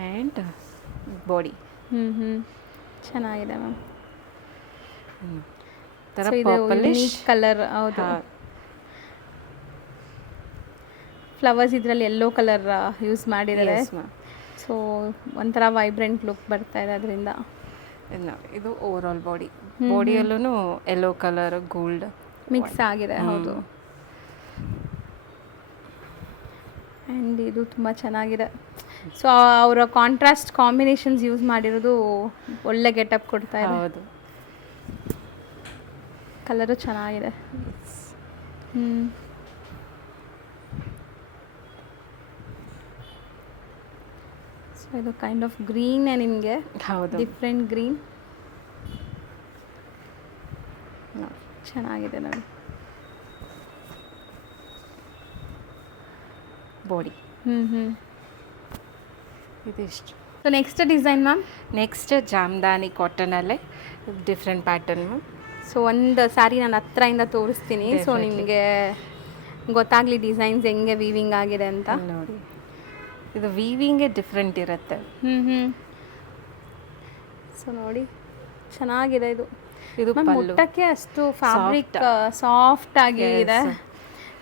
and body ಚೆನ್ನಾಗಿದೆ ಮ್ಯಾಮ್. ಥರ ಇದು ಪರ್ಪಲಿಶ್ ಕಲರ್. ಹೌದು, ಫ್ಲವರ್ಸ್ ಇದರಲ್ಲಿ ಯೆಲ್ಲೋ ಕಲರ್ ಯೂಸ್ ಮಾಡಿದ್ದಾರೆ. ಸೊ ಒಂಥರ ವೈಬ್ರೆಂಟ್ ಲುಕ್ ಬರ್ತಾ ಇದೆ ಅದರಿಂದ. ಇದು ಓವರ್ ಆಲ್ ಬಾಡಿಯಲ್ಲೂ ಯೆಲ್ಲೋ ಕಲರ್ ಗೋಲ್ಡ್ ಮಿಕ್ಸ್ ಆಗಿದೆ. ಹೌದು, ಆ್ಯಂಡ್ ಇದು ತುಂಬ ಚೆನ್ನಾಗಿದೆ. ಸೊ ಅವರ ಕಾಂಟ್ರಾಸ್ಟ್ ಕಾಂಬಿನೇಷನ್ಸ್ ಯೂಸ್ ಮಾಡಿರೋದು ಒಳ್ಳೆ ಗೆಟಪ್ ಕೊಡ್ತಾ ಇದೆ. ಹೌದು, ಕಲರು ಚೆನ್ನಾಗಿದೆ. ಸೊ ಇದು ಕೈಂಡ್ ಆಫ್ ಗ್ರೀನೇ ನಿಮಗೆ. ಹೌದು, ಡಿಫ್ರೆಂಟ್ ಗ್ರೀನ್ ಚೆನ್ನಾಗಿದೆ ನೋಡಿ. ಬಾಡಿ ಇದಿಷ್ಟು. So next design ma'am. Next Jamdani ಕಾಟನಲ್ಲೇ ಡಿಫ್ರೆಂಟ್ ಪ್ಯಾಟರ್ನ್ ಮ್ಯಾಮ್. ಸೊ ಒಂದು ಸ್ಯಾರಿ ನಾನು ಹತ್ರದಿಂದ ತೋರಿಸ್ತೀನಿ. ಸೊ ನಿಮಗೆ ಗೊತ್ತಾಗಲಿ ಡಿಸೈನ್ಸ್ ಹೆಂಗೆ ವೀವಿಂಗ್ ಆಗಿದೆ ಅಂತ. ನೋಡಿ, ಇದು ವೀವಿಂಗೇ ಡಿಫ್ರೆಂಟ್ ಇರುತ್ತೆ. ಸೊ ನೋಡಿ ಚೆನ್ನಾಗಿದೆ ಇದು. ಇದು ಮುಟ್ಟಕ್ಕೆ ಅಷ್ಟು ಫ್ಯಾಬ್ರಿಕ್ ಸಾಫ್ಟ್ ಆಗಿ ಇದೆ.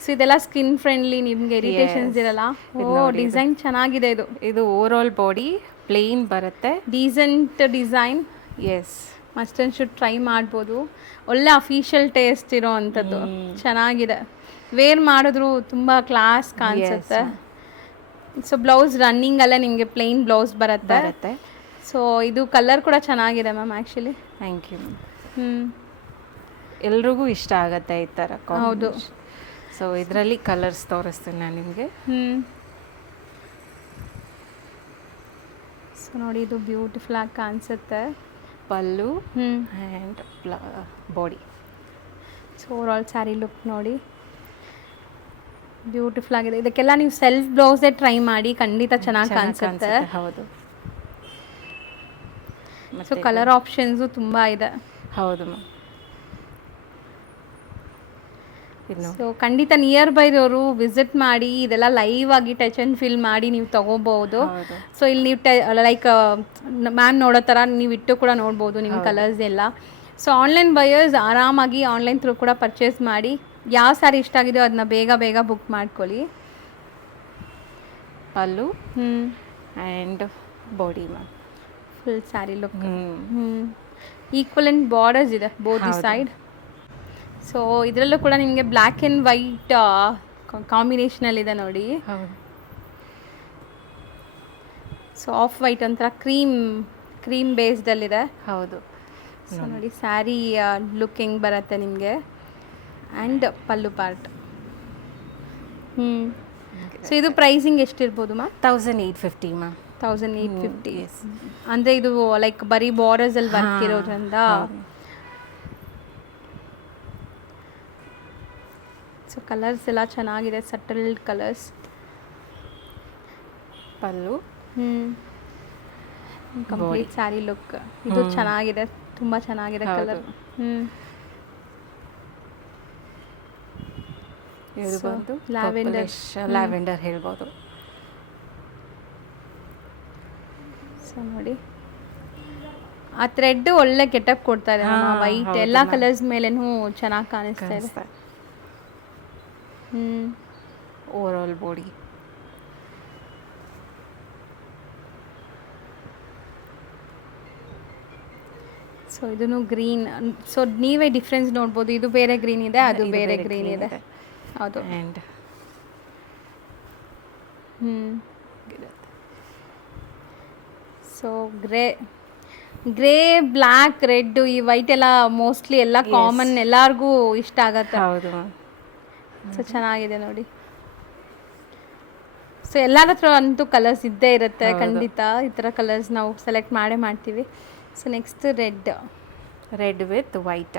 ಸೊ ಇದೆಲ್ಲ ಸ್ಕಿನ್ ಫ್ರೆಂಡ್ಲಿ, ನಿಮಗೆ ಇರಿಟೇಷನ್ಸ್ ಇರಲ್ಲ. ಡಿಸೈನ್ ಚೆನ್ನಾಗಿದೆ ಇದು. ಇದು ಓವರ್ ಆಲ್ ಬಾಡಿ ಪ್ಲೇನ್ ಬರುತ್ತೆ. Decent design. Yes, must and should try ಮಾಡ್ಬೋದು. ಒಳ್ಳೆ ಅಫಿಷಿಯಲ್ ಟೇಸ್ಟ್ ಇರೋ ಅಂಥದ್ದು. ಚೆನ್ನಾಗಿದೆ, ವೇರ್ ಮಾಡಿದ್ರು ತುಂಬ ಕ್ಲಾಸ್ ಕಾಣಿಸುತ್ತೆ. ಸೊ ಬ್ಲೌಸ್ ರನ್ನಿಂಗ್ ಅಲ್ಲೇ ನಿಮಗೆ ಪ್ಲೇನ್ ಬ್ಲೌಸ್ ಬರುತ್ತೆ. ಸೊ ಇದು ಕಲರ್ ಕೂಡ ಚೆನ್ನಾಗಿದೆ ಮ್ಯಾಮ್ ಆ್ಯಕ್ಚುಲಿ. Thank you. ಎಲ್ರಿಗೂ ಇಷ್ಟ ಆಗುತ್ತೆ ಈ ಥರ. ಹೌದು. ಸೊ ಇದರಲ್ಲಿ ಕಲರ್ಸ್ ತೋರಿಸ್ತೀನಿ ನಾನು ನಿಮಗೆ. ಸೊ ನೋಡಿ ಇದು ಬ್ಯೂಟಿಫುಲ್ ಆಗಿ ಕಾಣಿಸುತ್ತೆ. Pallu and body. So over all saree look ನೋಡಿ ಬ್ಯೂಟಿಫುಲ್ ಆಗಿದೆ. ಇದಕ್ಕೆಲ್ಲ ನೀವು ಸೆಲ್ಫ್ ಬ್ಲೌಸೇ ಟ್ರೈ ಮಾಡಿ, ಖಂಡಿತ ಚೆನ್ನಾಗಿ ಕಾಣಿಸುತ್ತೆ. ಹೌದು. ಸೊ ಕಲರ್ ಆಪ್ಷನ್ಸು ತುಂಬ ಇದೆ. ಹೌದು ಮ್ಯಾಮ್. ಸೊ ಖಂಡಿತ ನಿಯರ್ ಬೈದವರು ವಿಸಿಟ್ ಮಾಡಿ ಇದೆಲ್ಲ ಲೈವ್ ಆಗಿ ಟಚ್ ಆ್ಯಂಡ್ ಫೀಲ್ ಮಾಡಿ ನೀವು ತೊಗೋಬೋದು. ಸೊ ಇಲ್ಲಿ ನೀವು ಲೈಕ್ ಮ್ಯಾಮ್ ನೋಡೋ ಥರ ನೀವು ಇಟ್ಟು ಕೂಡ ನೋಡ್ಬೋದು ನಿಮ್ಮ ಕಲರ್ಸ್ ಎಲ್ಲ. ಸೊ ಆನ್ಲೈನ್ ಬಯರ್ಸ್ ಆರಾಮಾಗಿ ಆನ್ಲೈನ್ ಥ್ರೂ ಕೂಡ ಪರ್ಚೇಸ್ ಮಾಡಿ, ಯಾವ ಸ್ಯಾರಿ ಇಷ್ಟ ಆಗಿದೆಯೋ ಅದನ್ನ ಬೇಗ ಬೇಗ ಬುಕ್ ಮಾಡ್ಕೊಳ್ಳಿ. Pallu and body ma'am. Full saree look. Equivalent borders ಇದೆ ಬೋತ್ ದಿ ಸೈಡ್. ಸೊ ಇದರಲ್ಲೂ ಕೂಡ ನಿಮಗೆ ಬ್ಲ್ಯಾಕ್ ಆ್ಯಂಡ್ ವೈಟ್ ಕಾಂಬಿನೇಷನಲ್ಲಿದೆ ನೋಡಿ. ಸೊ ಆಫ್ ವೈಟ್ ಒಂಥರ ಕ್ರೀಮ್ ಬೇಸ್ಡಲ್ಲಿದೆ. ಹೌದು. ಸೊ ನೋಡಿ ಸ್ಯಾರಿ ಲುಕ್ ಹೆಂಗೆ ಬರುತ್ತೆ ನಿಮಗೆ. And pallu part. ಸೊ ಇದು ಪ್ರೈಸಿಂಗ್ ಎಷ್ಟಿರ್ಬೋದು ಮ್ಯಾಮ್? 1850 ಮ್ಯಾಮ್. 1850. ಅಂದರೆ ಇದು ಲೈಕ್ ಬರೀ ಬಾರ್ಡರ್ಸಲ್ಲಿ ವರ್ಕ್ ಇರೋದ್ರಿಂದ. ಸೊ ಕಲರ್ಸ್ ಎಲ್ಲ ಚೆನ್ನಾಗಿದೆ, subtle colours. Pallu complete saree look. ಇದು ಚೆನ್ನಾಗಿದೆ, ತುಂಬ ಚೆನ್ನಾಗಿದೆ ಕಲರ್. ಇದು ಬಂದು ಲ್ಯಾವೆಂಡರ್ ಹೇಳ್ಬೋದು. ಸೊ ನೋಡಿ ಆ ಥ್ರೆಡ್ ಒಳ್ಳೆ ಗೆಟಪ್ ಕೊಡ್ತಾ ಇದೆ. ವೈಟ್ ಎಲ್ಲ ಕಲರ್ಸ್ ಮೇಲೇನೂ ಚೆನ್ನಾಗಿ ಕಾಣಿಸ್ತಾ ಇದೆ. Over all body. ಸೊ ಇದನ್ನು ಗ್ರೀನ್. ಸೊ ನೀವೇ ಡಿಫ್ರೆನ್ಸ್ ನೋಡ್ಬೋದು. ಇದು ಬೇರೆ ಗ್ರೀನ್ ಇದೆ, ಅದು ಬೇರೆ ಗ್ರೀನ್ ಇದೆ. ಹೌದು. And so grey black red ಈ ವೈಟ್ ಎಲ್ಲ ಮೋಸ್ಟ್ಲಿ ಎಲ್ಲ ಕಾಮನ್, ಎಲ್ಲರಿಗೂ ಇಷ್ಟ ಆಗತ್ತೆ. ಹೌದು. ಸೊ ಚೆನ್ನಾಗಿದೆ ನೋಡಿ. ಸೊ ಎಲ್ಲರ ಹತ್ರ ಅಂತೂ ಕಲರ್ಸ್ ಇದ್ದೇ ಇರುತ್ತೆ ಖಂಡಿತ. ಈ ಥರ ಕಲರ್ಸ್ ನಾವು ಸೆಲೆಕ್ಟ್ ಮಾಡೇ ಮಾಡ್ತೀವಿ. So next red with white.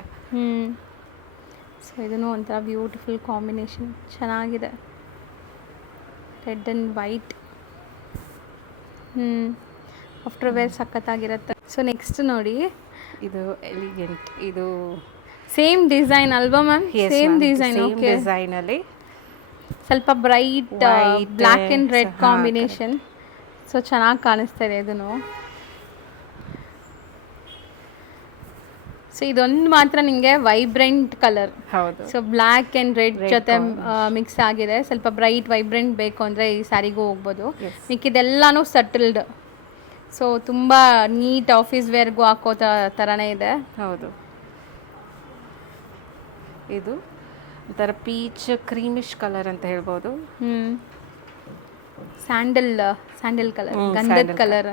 So ಇದನ್ನು ಒಂಥರ ಬ್ಯೂಟಿಫುಲ್ ಕಾಂಬಿನೇಷನ್, ಚೆನ್ನಾಗಿದೆ. Red and white. After wear ಸಖತ್ತಾಗಿರುತ್ತೆ. ಸೊ ನೆಕ್ಸ್ಟ್ ನೋಡಿ, ಇದು ಎಲಿಗೆಂಟ್, ಇದು ಸೇಮ್ ಡಿಸೈನ್ ಅಲ್ವಾ ma'am? Same design. Same okay, ಡಿಸೈನಲ್ಲಿ ಸ್ವಲ್ಪ bright White black and and red ಹಾ, ಕಾಂಬಿನೇಷನ್. ಸೊ ಚೆನ್ನಾಗಿ ಕಾಣಿಸ್ತಾ ಇದೆ ಇದನ್ನು. ಸೊ ಇದೊಂದು ಮಾತ್ರ ನಿಮಗೆ ವೈಬ್ರೆಂಟ್ ಕಲರ್. ಹೌದು. So black and red Red ಜೊತೆ combination. ಮಿಕ್ಸ್ ಆಗಿದೆ. ಸ್ವಲ್ಪ ಬ್ರೈಟ್ ವೈಬ್ರೆಂಟ್ ಬೇಕು ಅಂದರೆ ಈ ಸ್ಯಾರಿಗೂ ಹೋಗ್ಬೋದು. Yes. ಮಿಕ್ಕಿದೆಲ್ಲನೂ ಸಟಲ್ಡ್. ಸೊ ತುಂಬ ನೀಟ್ ಆಫೀಸ್ ವೇರ್ಗೂ ಹಾಕೋ ಥರನೇ ಇದೆ. ಹೌದು. ಇದು ಒಂಥರ ಪೀಚ್ ಕ್ರೀಮಿಶ್ ಕಲರ್ ಅಂತ ಹೇಳ್ಬೋದು. ಸ್ಯಾಂಡಲ್ ಕಲರ್, ಗಂಧದ ಸ್ಯಾಂಡಲ್ ಕಲರ್.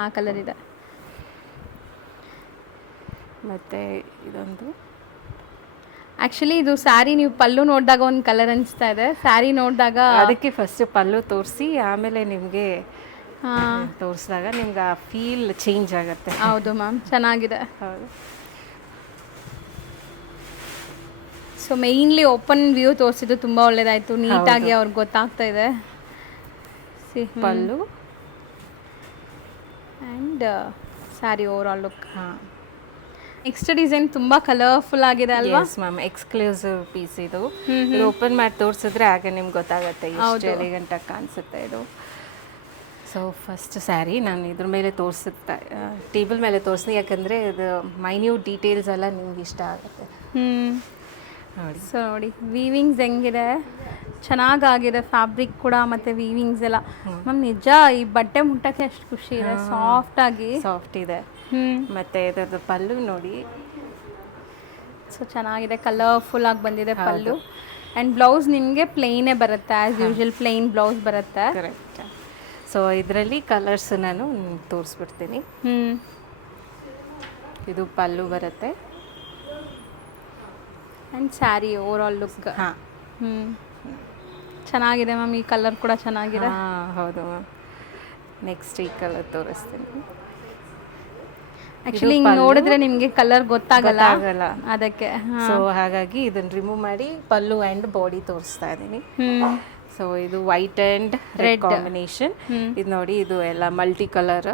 ಆ ಕಲರ್ ಇದೆ. ಮತ್ತು ಇದೊಂದು ಆ್ಯಕ್ಚುಲಿ ಇದು ಸ್ಯಾರಿ ನೀವು ಪಲ್ಲು ನೋಡಿದಾಗ ಒಂದು ಕಲರ್ ಅನಿಸ್ತಾ ಇದೆ, ಸ್ಯಾರಿ ನೋಡಿದಾಗ ಅದಕ್ಕೆ ಫಸ್ಟ್ ಪಲ್ಲು ತೋರಿಸಿ ಆಮೇಲೆ ನಿಮಗೆ ಹಾಂ ತೋರಿಸಿದಾಗ ನಿಮ್ಗೆ ಆ ಫೀಲ್ ಚೇಂಜ್ ಆಗುತ್ತೆ. ಹೌದು ಮ್ಯಾಮ್, ಚೆನ್ನಾಗಿದೆ. ಹೌದು. ಸೊ ಮೇಯ್ನ್ಲಿ ಓಪನ್ ವ್ಯೂ ತೋರಿಸಿದ್ದು ತುಂಬ ಒಳ್ಳೇದಾಯಿತು, ನೀಟಾಗಿ ಅವ್ರಿಗೆ ಗೊತ್ತಾಗ್ತಾ ಇದೆ. Pallu and saree over all look. ಹಾಂ. ನೆಕ್ಸ್ಟ್ ಡಿಸೈನ್ ತುಂಬ ಕಲರ್ಫುಲ್ ಆಗಿದೆ ಅಲ್ವಾ? ಎಸ್ ಮ್ಯಾಮ್, ಎಕ್ಸ್ಕ್ಲೂಸಿವ್ ಪೀಸ್ ಇದು. ಇದು ಓಪನ್ ಮಾಡಿ ತೋರಿಸಿದ್ರೆ ಆಗ ನಿಮ್ಗೆ ಗೊತ್ತಾಗುತ್ತೆ ಎಷ್ಟು ಎಲಿಗೆಂಟಾಗಿ ಕಾಣಿಸುತ್ತೆ ಇದು. ಸೊ ಫಸ್ಟ್ ಸ್ಯಾರಿ ನಾನು ಇದ್ರ ಮೇಲೆ ತೋರಿಸುತ್ತಾ ಟೇಬಲ್ ಮೇಲೆ ತೋರಿಸ್ತೀನಿ, ಯಾಕಂದರೆ ಇದು ಮೈನ್ಯೂಟ್ ಡೀಟೇಲ್ಸ್ ಎಲ್ಲ ನಿಮ್ಗೆ ಇಷ್ಟ ಆಗುತ್ತೆ. ನೋಡಿ. ಸೊ ನೋಡಿ ವೀವಿಂಗ್ಸ್ ಹೆಂಗಿದೆ, ಚೆನ್ನಾಗಾಗಿದೆ ಫ್ಯಾಬ್ರಿಕ್ ಕೂಡ ಮತ್ತು ವೀವಿಂಗ್ಸ್ ಎಲ್ಲ. ಮ್ಯಾಮ್ ನಿಜ ಈ ಬಟ್ಟೆ ಮುಟ್ಟಕ್ಕೆ ಎಷ್ಟು ಖುಷಿ ಇದೆ, ಸಾಫ್ಟಾಗಿ ಸಾಫ್ಟ್ ಇದೆ. ಮತ್ತು ಇದ್ರದ್ದು ಪಲ್ಲು ನೋಡಿ. ಸೊ ಚೆನ್ನಾಗಿದೆ, ಕಲರ್ಫುಲ್ ಆಗಿ ಬಂದಿದೆ ಪಲ್ಲು. ಆ್ಯಂಡ್ ಬ್ಲೌಸ್ ನಿಮಗೆ ಪ್ಲೇನೇ ಬರುತ್ತೆ, ಆ್ಯಸ್ ಯೂಶುವಲ್ ಪ್ಲೇನ್ ಬ್ಲೌಸ್ ಬರುತ್ತೆ. ಕರೆಕ್ಟ್. ಸೊ ಇದರಲ್ಲಿ ಕಲರ್ಸ್ ನಾನು ತೋರಿಸ್ಬಿಡ್ತೀನಿ. ಇದು ಪಲ್ಲು ಬರುತ್ತೆ and saree over all look. ಹಾಂ. ಚೆನ್ನಾಗಿದೆ ಮ್ಯಾಮ್, ಈ ಕಲರ್ ಕೂಡ ಚೆನ್ನಾಗಿದೆ. ಹಾಂ ಹೌದು ಮ್ಯಾಮ್. ನೆಕ್ಸ್ಟ್ ಈ ಕಲರ್ ತೋರಿಸ್ತೀನಿ. ಆ್ಯಕ್ಚುಲಿ ಹಿಂಗೆ ನೋಡಿದ್ರೆ ನಿಮಗೆ ಕಲರ್ ಗೊತ್ತಾಗಲ್ಲ, ಅದಕ್ಕೆ. ಸೊ ಹಾಗಾಗಿ ಇದನ್ನು ರಿಮೂವ್ ಮಾಡಿ ಪಲ್ಲು ಆ್ಯಂಡ್ ಬಾಡಿ ತೋರಿಸ್ತಾ ಇದ್ದೀನಿ. ಸೊ ಇದು ವೈಟ್ ಆ್ಯಂಡ್ ರೆಡ್ ಕಾಂಬಿನೇಷನ್. ಇದು ನೋಡಿ, ಇದು ಎಲ್ಲ ಮಲ್ಟಿ ಕಲರ್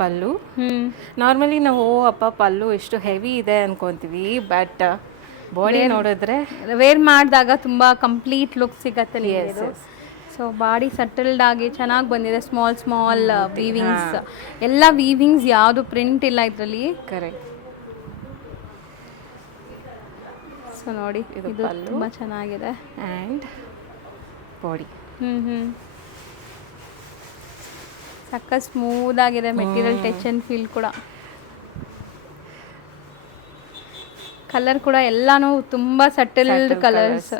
ಪಲ್ಲು. ನಾರ್ಮಲಿ ನಾವು ಅಪ್ಪ ಪಲ್ಲು ಎಷ್ಟು ಹೆವಿ ಇದೆ ಅನ್ಕೊಂತೀವಿ, ಬಟ್ ಬಾಡಿ ನೋಡಿದ್ರೆ ವೇರ್ ಮಾಡಿದಾಗ ತುಂಬ ಕಂಪ್ಲೀಟ್ ಲುಕ್ ಸಿಗತ್ತೆ ನಿಮಗೆ. ಸೊ ಬಾಡಿ ಸಟಲ್ಡ್ ಆಗಿ ಚೆನ್ನಾಗಿ ಬಂದಿದೆ. ಸ್ಮಾಲ್ ಸ್ಮಾಲ್ ವೀವಿಂಗ್ಸ್, ಎಲ್ಲ ವೀವಿಂಗ್ಸ್, ಯಾವುದು ಪ್ರಿಂಟ್ ಇಲ್ಲ ಇದರಲ್ಲಿ. ಕರೆಕ್ಟ್. ಸೊ ನೋಡಿ, ಇದು ತುಂಬ ಚೆನ್ನಾಗಿದೆ. ಆ್ಯಂಡ್ ಬಾಡಿ ಸಕ್ಕ ಸ್ಮೂತ್ ಆಗಿದೆ ಮೆಟೀರಿಯಲ್, ಟಚ್ ಆ್ಯಂಡ್ ಫೀಲ್ ಕೂಡ. ಕಲರ್ ಕೂಡ ಎಲ್ಲಾನು ತುಂಬ ಸಟಲ್ಡ್ ಕಲರ್ಸ್.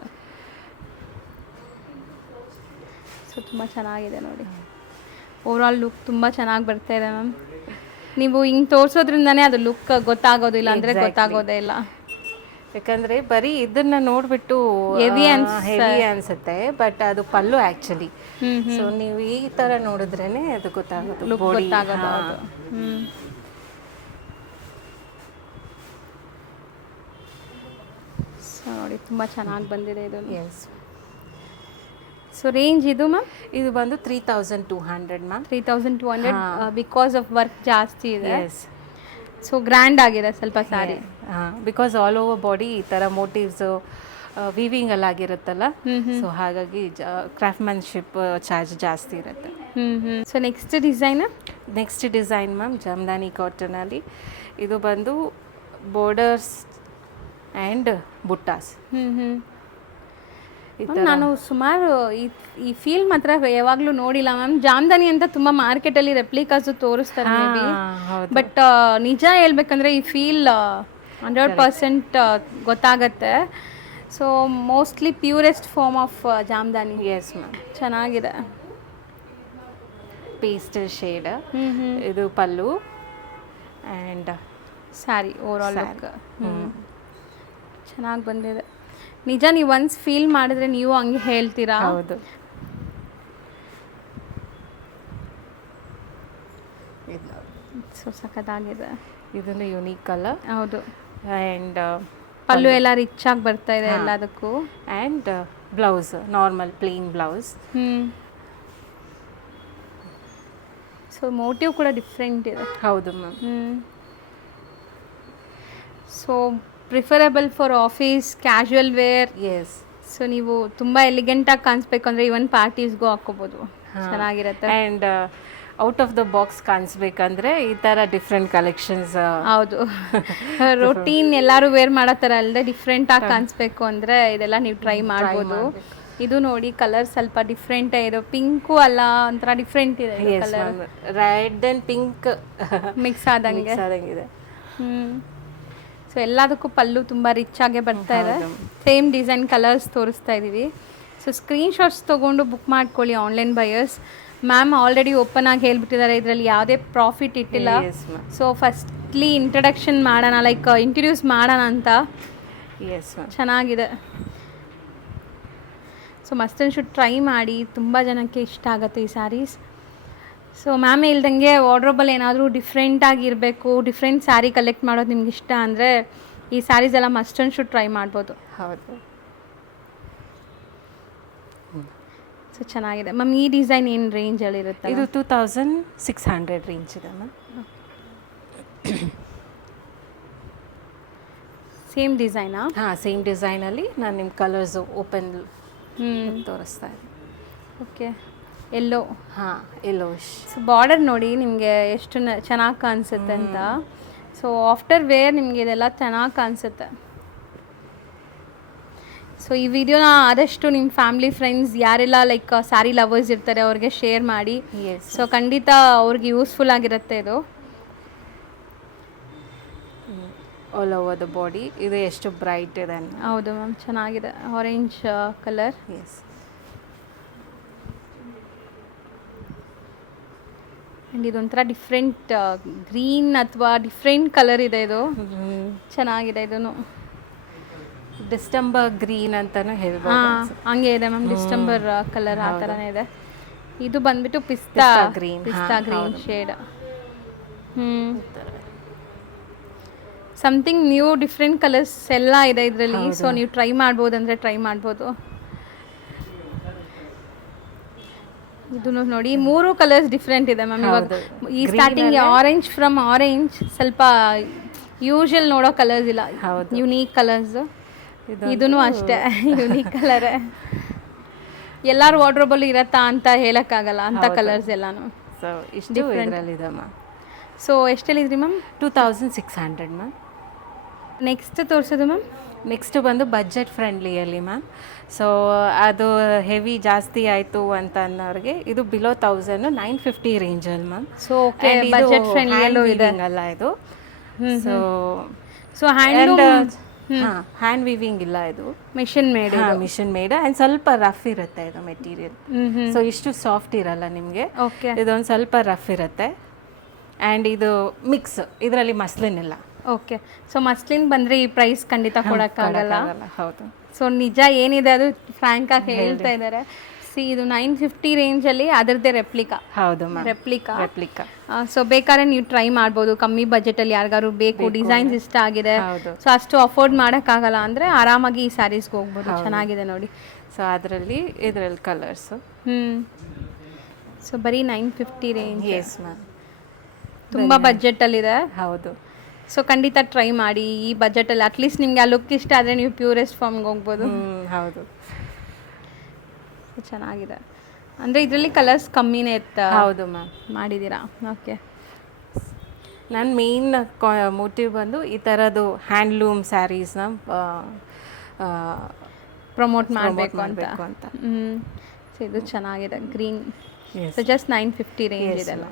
ಸೊ ತುಂಬ ಚೆನ್ನಾಗಿದೆ ನೋಡಿ, ಓವರ್ ಆಲ್ ಲುಕ್ ತುಂಬ ಚೆನ್ನಾಗಿ ಬರ್ತಾ ಇದೆ ಮ್ಯಾಮ್. ನೀವು ಹಿಂಗೆ ತೋರಿಸೋದ್ರಿಂದನೇ ಅದು ಲುಕ್ ಗೊತ್ತಾಗೋದಿಲ್ಲ, ಅಂದರೆ ಗೊತ್ತಾಗೋದೇ ಇಲ್ಲ. ಯಾಕಂದ್ರೆ ಬರೀ ಇದನ್ನ ನೋಡ್ಬಿಟ್ಟು ಹೆವಿ ಅನ್ಸುತ್ತೆ, ಬಟ್ ಅದು ಪಲ್ಲು ಆ್ಯಕ್ಚುಲಿ. ಸೊ ನೀವು ಈ ಥರ ನೋಡಿದ್ರೇನೆ ಅದು ಗೊತ್ತಾಗೋದು, ಲುಕ್ ಗೊತ್ತಾಗೋದು. ಸೊ ನೋಡಿ, ತುಂಬ ಚೆನ್ನಾಗಿ ಬಂದಿದೆ ಇದು. ಎಸ್. ಸೊ ರೇಂಜ್ ಇದು ಮ್ಯಾಮ್? ಇದು ಬಂದು 3200 ಮ್ಯಾಮ್. 3200 ಬಿಕಾಸ್ ಆಫ್ ವರ್ಕ್ ಜಾಸ್ತಿ ಇದೆ. ಎಸ್. ಸೊ ಗ್ರ್ಯಾಂಡ್ ಆಗಿದೆ ಸ್ವಲ್ಪ sari. Because all over body ಈ ಥರ ಮೋಟಿವ್ಸ್ ವೀವಿಂಗ್ ಅಲ್ಲಿ ಆಗಿರುತ್ತಲ್ಲ, ಸೊ ಹಾಗಾಗಿ ಕ್ರಾಫ್ಟ್ಮನ್ಶಿಪ್ ಚಾರ್ಜ್ ಜಾಸ್ತಿ ಇರುತ್ತೆ. So next design? Next design ma'am Jamdani ಕಾಟನಲ್ಲಿ. ಇದು ಬಂದು ಬೋರ್ಡರ್ಸ್ ಆ್ಯಂಡ್ ಬುಟ್ಟಾಸ್. ನಾನು ಸುಮಾರು ಈ ಫೀಲ್ ಮಾತ್ರ ಯಾವಾಗಲೂ ನೋಡಿಲ್ಲ ಮ್ಯಾಮ್. ಜಾಮ್ದಾನಿ ಅಂತ ತುಂಬ ಮಾರ್ಕೆಟಲ್ಲಿ ರೆಪ್ಲಿಕಾಸು ತೋರಿಸ್ತಾರೆ ಮೇ ಬಿ, ಬಟ್ ನಿಜ ಹೇಳ್ಬೇಕಂದ್ರೆ ಈ ಫೀಲ್ 100% ಗೊತ್ತಾಗತ್ತೆ. So mostly purest form of Jamdani. Yes ma'am. ಚೆನ್ನಾಗಿದೆ. Pastel shade. ಇದು pallu and saree over all look ಚೆನ್ನಾಗಿ ಬಂದಿದೆ. ನಿಜ, ನೀವು ಒನ್ಸ್ ಫೀಲ್ ಮಾಡಿದ್ರೆ ನೀವು ಹಂಗೆ ಹೇಳ್ತೀರಾ. ಹೌದು. ಸೊ ಸಖತ್ತಾಗಿದೆ. ಇದೊಂದು ಯುನೀಕ್ ಕಲರ್. ಹೌದು. ಆ್ಯಂಡ್ ಪಲ್ಲು ಎಲ್ಲ ರಿಚ್ ಆಗಿ ಬರ್ತಾ ಇದೆ ಎಲ್ಲದಕ್ಕೂ. And blouse normal plain blouse. So motive ಕೂಡ ಡಿಫ್ರೆಂಟ್ ಇದೆ. ಹೌದು ma'am. So preferable for office casual wear. Yes. So ನೀವು ತುಂಬ ಎಲಿಗೆಂಟಾಗಿ ಕಾಣಿಸ್ಬೇಕು ಅಂದರೆ ಇವನ್ ಪಾರ್ಟೀಸ್ಗೂ ಹಾಕೋಬೋದು, ಚೆನ್ನಾಗಿರುತ್ತೆ. And out of the box ಕಾಣಿಸ್ಬೇಕಂದ್ರೆ ಈ ಥರ ಡಿಫ್ರೆಂಟ್ ಕಲೆಕ್ಷನ್ಸ್. ಹೌದು, ರೊಟೀನ್ ಎಲ್ಲರೂ ವೇರ್ ಮಾಡೋ ಥರ ಅಲ್ಲದೆ ಡಿಫ್ರೆಂಟಾಗಿ ಕಾಣಿಸ್ಬೇಕು ಅಂದರೆ ಇದೆಲ್ಲ ನೀವು ಟ್ರೈ ಮಾಡ್ಬೋದು. ಇದು ನೋಡಿ ಕಲರ್ ಸ್ವಲ್ಪ ಡಿಫ್ರೆಂಟೇ ಇದೆ, ಪಿಂಕು ಅಲ್ಲ ಒಂಥರ ಡಿಫ್ರೆಂಟ್ ಇದೆ colour, red and pink mix ಆದಂಗೆ ಇದೆ. ಸೊ ಎಲ್ಲದಕ್ಕೂ ಪಲ್ಲು ತುಂಬ ರಿಚ್ ಆಗೇ ಬರ್ತಾ ಇದೆ. ಸೇಮ್ ಡಿಸೈನ್ ಕಲರ್ಸ್ ತೋರಿಸ್ತಾ ಇದ್ದೀವಿ. ಸೊ ಸ್ಕ್ರೀನ್ಶಾಟ್ಸ್ ತೊಗೊಂಡು ಬುಕ್ ಮಾಡ್ಕೊಳ್ಳಿ online buyers. Ma'am already open ಆಗಿ ಹೇಳ್ಬಿಟ್ಟಿದ್ದಾರೆ, ಇದರಲ್ಲಿ ಯಾವುದೇ ಪ್ರಾಫಿಟ್ ಇಟ್ಟಿಲ್ಲ. ಸೊ ಫಸ್ಟ್ಲಿ ಇಂಟ್ರಡಕ್ಷನ್ ಮಾಡೋಣ, ಲೈಕ್ ಇಂಟ್ರಡ್ಯೂಸ್ ಮಾಡೋಣ ಅಂತ. ಚೆನ್ನಾಗಿದೆ. So must and should try ಮಾಡಿ, ತುಂಬ ಜನಕ್ಕೆ ಇಷ್ಟ ಆಗುತ್ತೆ ಈ ಸ್ಯಾರೀಸ್. ಸೊ ಮ್ಯಾಮ್ ಹೇಳ್ದಂಗೆ ವಾರ್ಡ್ರೋಬಲ್ಲಿ ಏನಾದರೂ ಡಿಫ್ರೆಂಟಾಗಿರಬೇಕು, ಡಿಫ್ರೆಂಟ್ ಸ್ಯಾರಿ ಕಲೆಕ್ಟ್ ಮಾಡೋದು ನಿಮ್ಗೆ ಇಷ್ಟ ಅಂದರೆ ಈ ಸ್ಯಾರೀಸ್ ಎಲ್ಲ ಮಸ್ಟ್ ಆ್ಯಂಡ್ ಶುಡ್ ಟ್ರೈ ಮಾಡ್ಬೋದು. ಹೌದು. ಸೊ ಚೆನ್ನಾಗಿದೆ ಮ್ಯಾಮ್. ಈ ಡಿಸೈನ್ ಏನು ರೇಂಜಲ್ಲಿರುತ್ತೆ? ಇದು 2600 ರೇಂಜ್ ಇದೆ ಮ್ಯಾಮ್. ಸೇಮ್ ಡಿಸೈನಾ? ಹಾಂ, ಸೇಮ್ ಡಿಸೈನಲ್ಲಿ ನಾನು ನಿಮ್ಮ ಕಲರ್ಸು ಓಪನ್ ತೋರಿಸ್ತಾ ಇದ್ದೀನಿ. ಓಕೆ, ಎಲ್ಲೋ. ಹಾಂ, ಎಲ್ಲೋಶ್. ಸೊ ಬಾರ್ಡರ್ ನೋಡಿ ನಿಮಗೆ ಎಷ್ಟು ಚೆನ್ನಾಗಿ ಕಾಣಿಸುತ್ತೆ ಅಂತ. ಸೊ ಆಫ್ಟರ್ ವೇರ್ ನಿಮಗೆ ಇದೆಲ್ಲ ಚೆನ್ನಾಗಿ ಕಾಣಿಸುತ್ತೆ. ಸೊ ಈ ವಿಡಿಯೋನ ಆದಷ್ಟು ನಿಮ್ಮ ಫ್ಯಾಮಿಲಿ ಫ್ರೆಂಡ್ಸ್ ಯಾರೆಲ್ಲ ಲೈಕ್ ಸ್ಯಾರಿ ಲವರ್ಸ್ ಇರ್ತಾರೆ ಅವ್ರಿಗೆ ಶೇರ್ ಮಾಡಿ. ಸೊ ಖಂಡಿತ ಅವ್ರಿಗೆ ಯೂಸ್ಫುಲ್ ಆಗಿರುತ್ತೆ ಇದು. ಆಲ್ ಓವರ್ ದ ಬಾಡಿ ಇದು ಎಷ್ಟು ಬ್ರೈಟ್ ಇದೆ. ಹೌದು ಮ್ಯಾಮ್, ಚೆನ್ನಾಗಿದೆ. Orange colour. ಎಸ್. ಆ್ಯಂಡ್ ಇದೊಂಥರ ಡಿಫ್ರೆಂಟ್ ಗ್ರೀನ್ ಅಥವಾ ಡಿಫ್ರೆಂಟ್ ಕಲರ್ ಇದೆ. ಇದು ಚೆನ್ನಾಗಿದೆ. ಇದೂ ಡಿಸ್ಟಂಬರ್ ಗ್ರೀನ್ ಅಂತಾನು ಹೇಳ್ಬೋದು. ಹಂಗೆ ಇದೆ ಮ್ಯಾಮ್, ಡಿಸ್ಟಂಬರ್ ಕಲರ್ ಆ ಥರನೇ ಇದೆ. ಇದು ಬಂದ್ಬಿಟ್ಟು ಪಿಸ್ತಾ green shade. Something new different colours ಎಲ್ಲ ಇದೆ ಇದರಲ್ಲಿ. ಸೊ ನೀವು ಟ್ರೈ ಮಾಡ್ಬೋದು ಅಂದರೆ ಟ್ರೈ ಮಾಡ್ಬೋದು. ಇದು ನೋಡಿ 3 ಕಲರ್ಸ್ ಡಿಫ್ರೆಂಟ್ ಇದೆ ಮ್ಯಾಮ್. ಇವಾಗ ಈ ಸ್ಟಾರ್ಟಿಂಗ್ ಆರೆಂಜ್ ಫ್ರಮ್ ಆರೆಂಜ್ ಸ್ವಲ್ಪ ಯೂಶುವಲ್ ನೋಡೋ ಕಲರ್ಸ್ ಇಲ್ಲ, ಯುನೀಕ್ ಕಲರ್ಸ್. ಇದೂ ಅಷ್ಟೇ ಯುನೀಕ್ ಕಲರೇ. ಎಲ್ಲರೂ ವಾರ್ಡ್ರೋಬಲ್ಲಿ ಇರತ್ತಾ ಅಂತ ಹೇಳೋಕ್ಕಾಗಲ್ಲ ಅಂಥ ಕಲರ್ಸ್ ಎಲ್ಲಾನು. ಸೊ ಇಷ್ಟು ಇದರಲ್ಲಿದೆ ಮ್ಯಾಮ್. ಸೊ ಎಷ್ಟೆಲ್ಲಿದ್ರಿ ಮ್ಯಾಮ್? 2600 ಮ್ಯಾಮ್. ನೆಕ್ಸ್ಟ್ ತೋರಿಸೋದು ಮ್ಯಾಮ್? ನೆಕ್ಸ್ಟ್ ಬಂದು ಬಜೆಟ್ ಫ್ರೆಂಡ್ಲಿಯಲ್ಲಿ ಮ್ಯಾಮ್. ಸೊ ಅದು ಹೆವಿ ಜಾಸ್ತಿ ಆಯಿತು ಅಂತ ಅನ್ನೋರಿಗೆ ಇದು ಬಿಲೋ 950 ರೇಂಜಲ್ಲಿ ಮ್ಯಾಮ್. ಸೊ ಓಕೆ, ಬಜೆಟ್ ಫ್ರೆಂಡ್ಲಿಯಲ್ಲೂ ಇದೆ ಅಲ್ಲ ಇದು. So so hand hand weaving ಇಲ್ಲ, ಇದು machine made. Machine made and ಸ್ವಲ್ಪ ರಫ್ ಇರುತ್ತೆ ಇದು ಮೆಟೀರಿಯಲ್. ಸೊ ಇಷ್ಟು ಸಾಫ್ಟ್ ಇರಲ್ಲ ನಿಮಗೆ. ಓಕೆ, ಇದೊಂದು ಸ್ವಲ್ಪ ರಫ್ ಇರುತ್ತೆ. ಆ್ಯಂಡ್ ಇದು ಮಿಕ್ಸ್, ಇದರಲ್ಲಿ ಮಸ್ಲಿನ್ ಇಲ್ಲ. ಓಕೆ, ಸೊ ಮಸ್ಲಿನ್ ಬಂದರೆ ಈ ಪ್ರೈಸ್ ಖಂಡಿತ ಕೊಡೋಕ್ಕಾಗಲ್ಲ. ಹೌದು. ಸೊ ನಿಜ ಏನಿದೆ ಅದು ಫ್ರ್ಯಾಂಕಾಗಿ ಹೇಳ್ತಾ ಇದ್ದಾರೆ. ಇದು 950 ರೇಂಜಲ್ಲಿ ಅದರದ್ದೇ ರೆಪ್ಲಿಕಾ. ಹೌದು, ರೆಪ್ಲಿಕಾ. ಸೊ ಬೇಕಾದ್ರೆ ನೀವು ಟ್ರೈ ಮಾಡ್ಬೋದು ಕಮ್ಮಿ ಬಜೆಟಲ್ಲಿ. ಯಾರಿಗಾರು ಬೇಕು, ಡಿಸೈನ್ಸ್ ಇಷ್ಟ ಆಗಿದೆ, ಸೊ ಅಷ್ಟು ಅಫೋರ್ಡ್ ಮಾಡೋಕ್ಕಾಗಲ್ಲ ಅಂದರೆ ಆರಾಮಾಗಿ ಈ ಸ್ಯಾರೀಸ್ಗೆ ಹೋಗ್ಬೋದು. ಚೆನ್ನಾಗಿದೆ ನೋಡಿ. ಸೊ ಇದರಲ್ಲಿ ಕಲರ್ಸು. ಸೊ ಬರೀ 950 ರೇಂಜ್. ಎಸ್ ಮ್ಯಾಮ್, ತುಂಬ ಬಜೆಟಲ್ಲಿದೆ. ಹೌದು. ಸೊ ಖಂಡಿತ ಟ್ರೈ ಮಾಡಿ ಈ ಬಜೆಟಲ್ಲಿ. ಅಟ್ಲೀಸ್ಟ್ ನಿಮಗೆ ಆ ಲುಕ್ ಇಷ್ಟ ಆದರೆ ನೀವು ಪ್ಯೂರೆಸ್ಟ್ ಫಾರ್ಮ್ಗೆ ಹೋಗ್ಬೋದು. ಹೌದು, ಚೆನ್ನಾಗಿದೆ. ಅಂದರೆ ಇದರಲ್ಲಿ ಕಲರ್ಸ್ ಕಮ್ಮಿನೇ ಇತ್ತು. ಹೌದು ಮ್ಯಾಮ್, ಮಾಡಿದ್ದೀರಾ? ಓಕೆ. ನನ್ನ ಮೇನ್ ಮೋಟಿವ್ ಬಂದು ಈ ಥರದ್ದು ಹ್ಯಾಂಡ್ಲೂಮ್ ಸ್ಯಾರೀಸ್ನ ಪ್ರಮೋಟ್ ಮಾಡಬೇಕು ಅಂತ. ಸೊ ಇದು ಚೆನ್ನಾಗಿದೆ ಗ್ರೀನ್. ಸೊ ಜಸ್ಟ್ 950 ರೇಂಜ್ ಇದೆಲ್ಲ.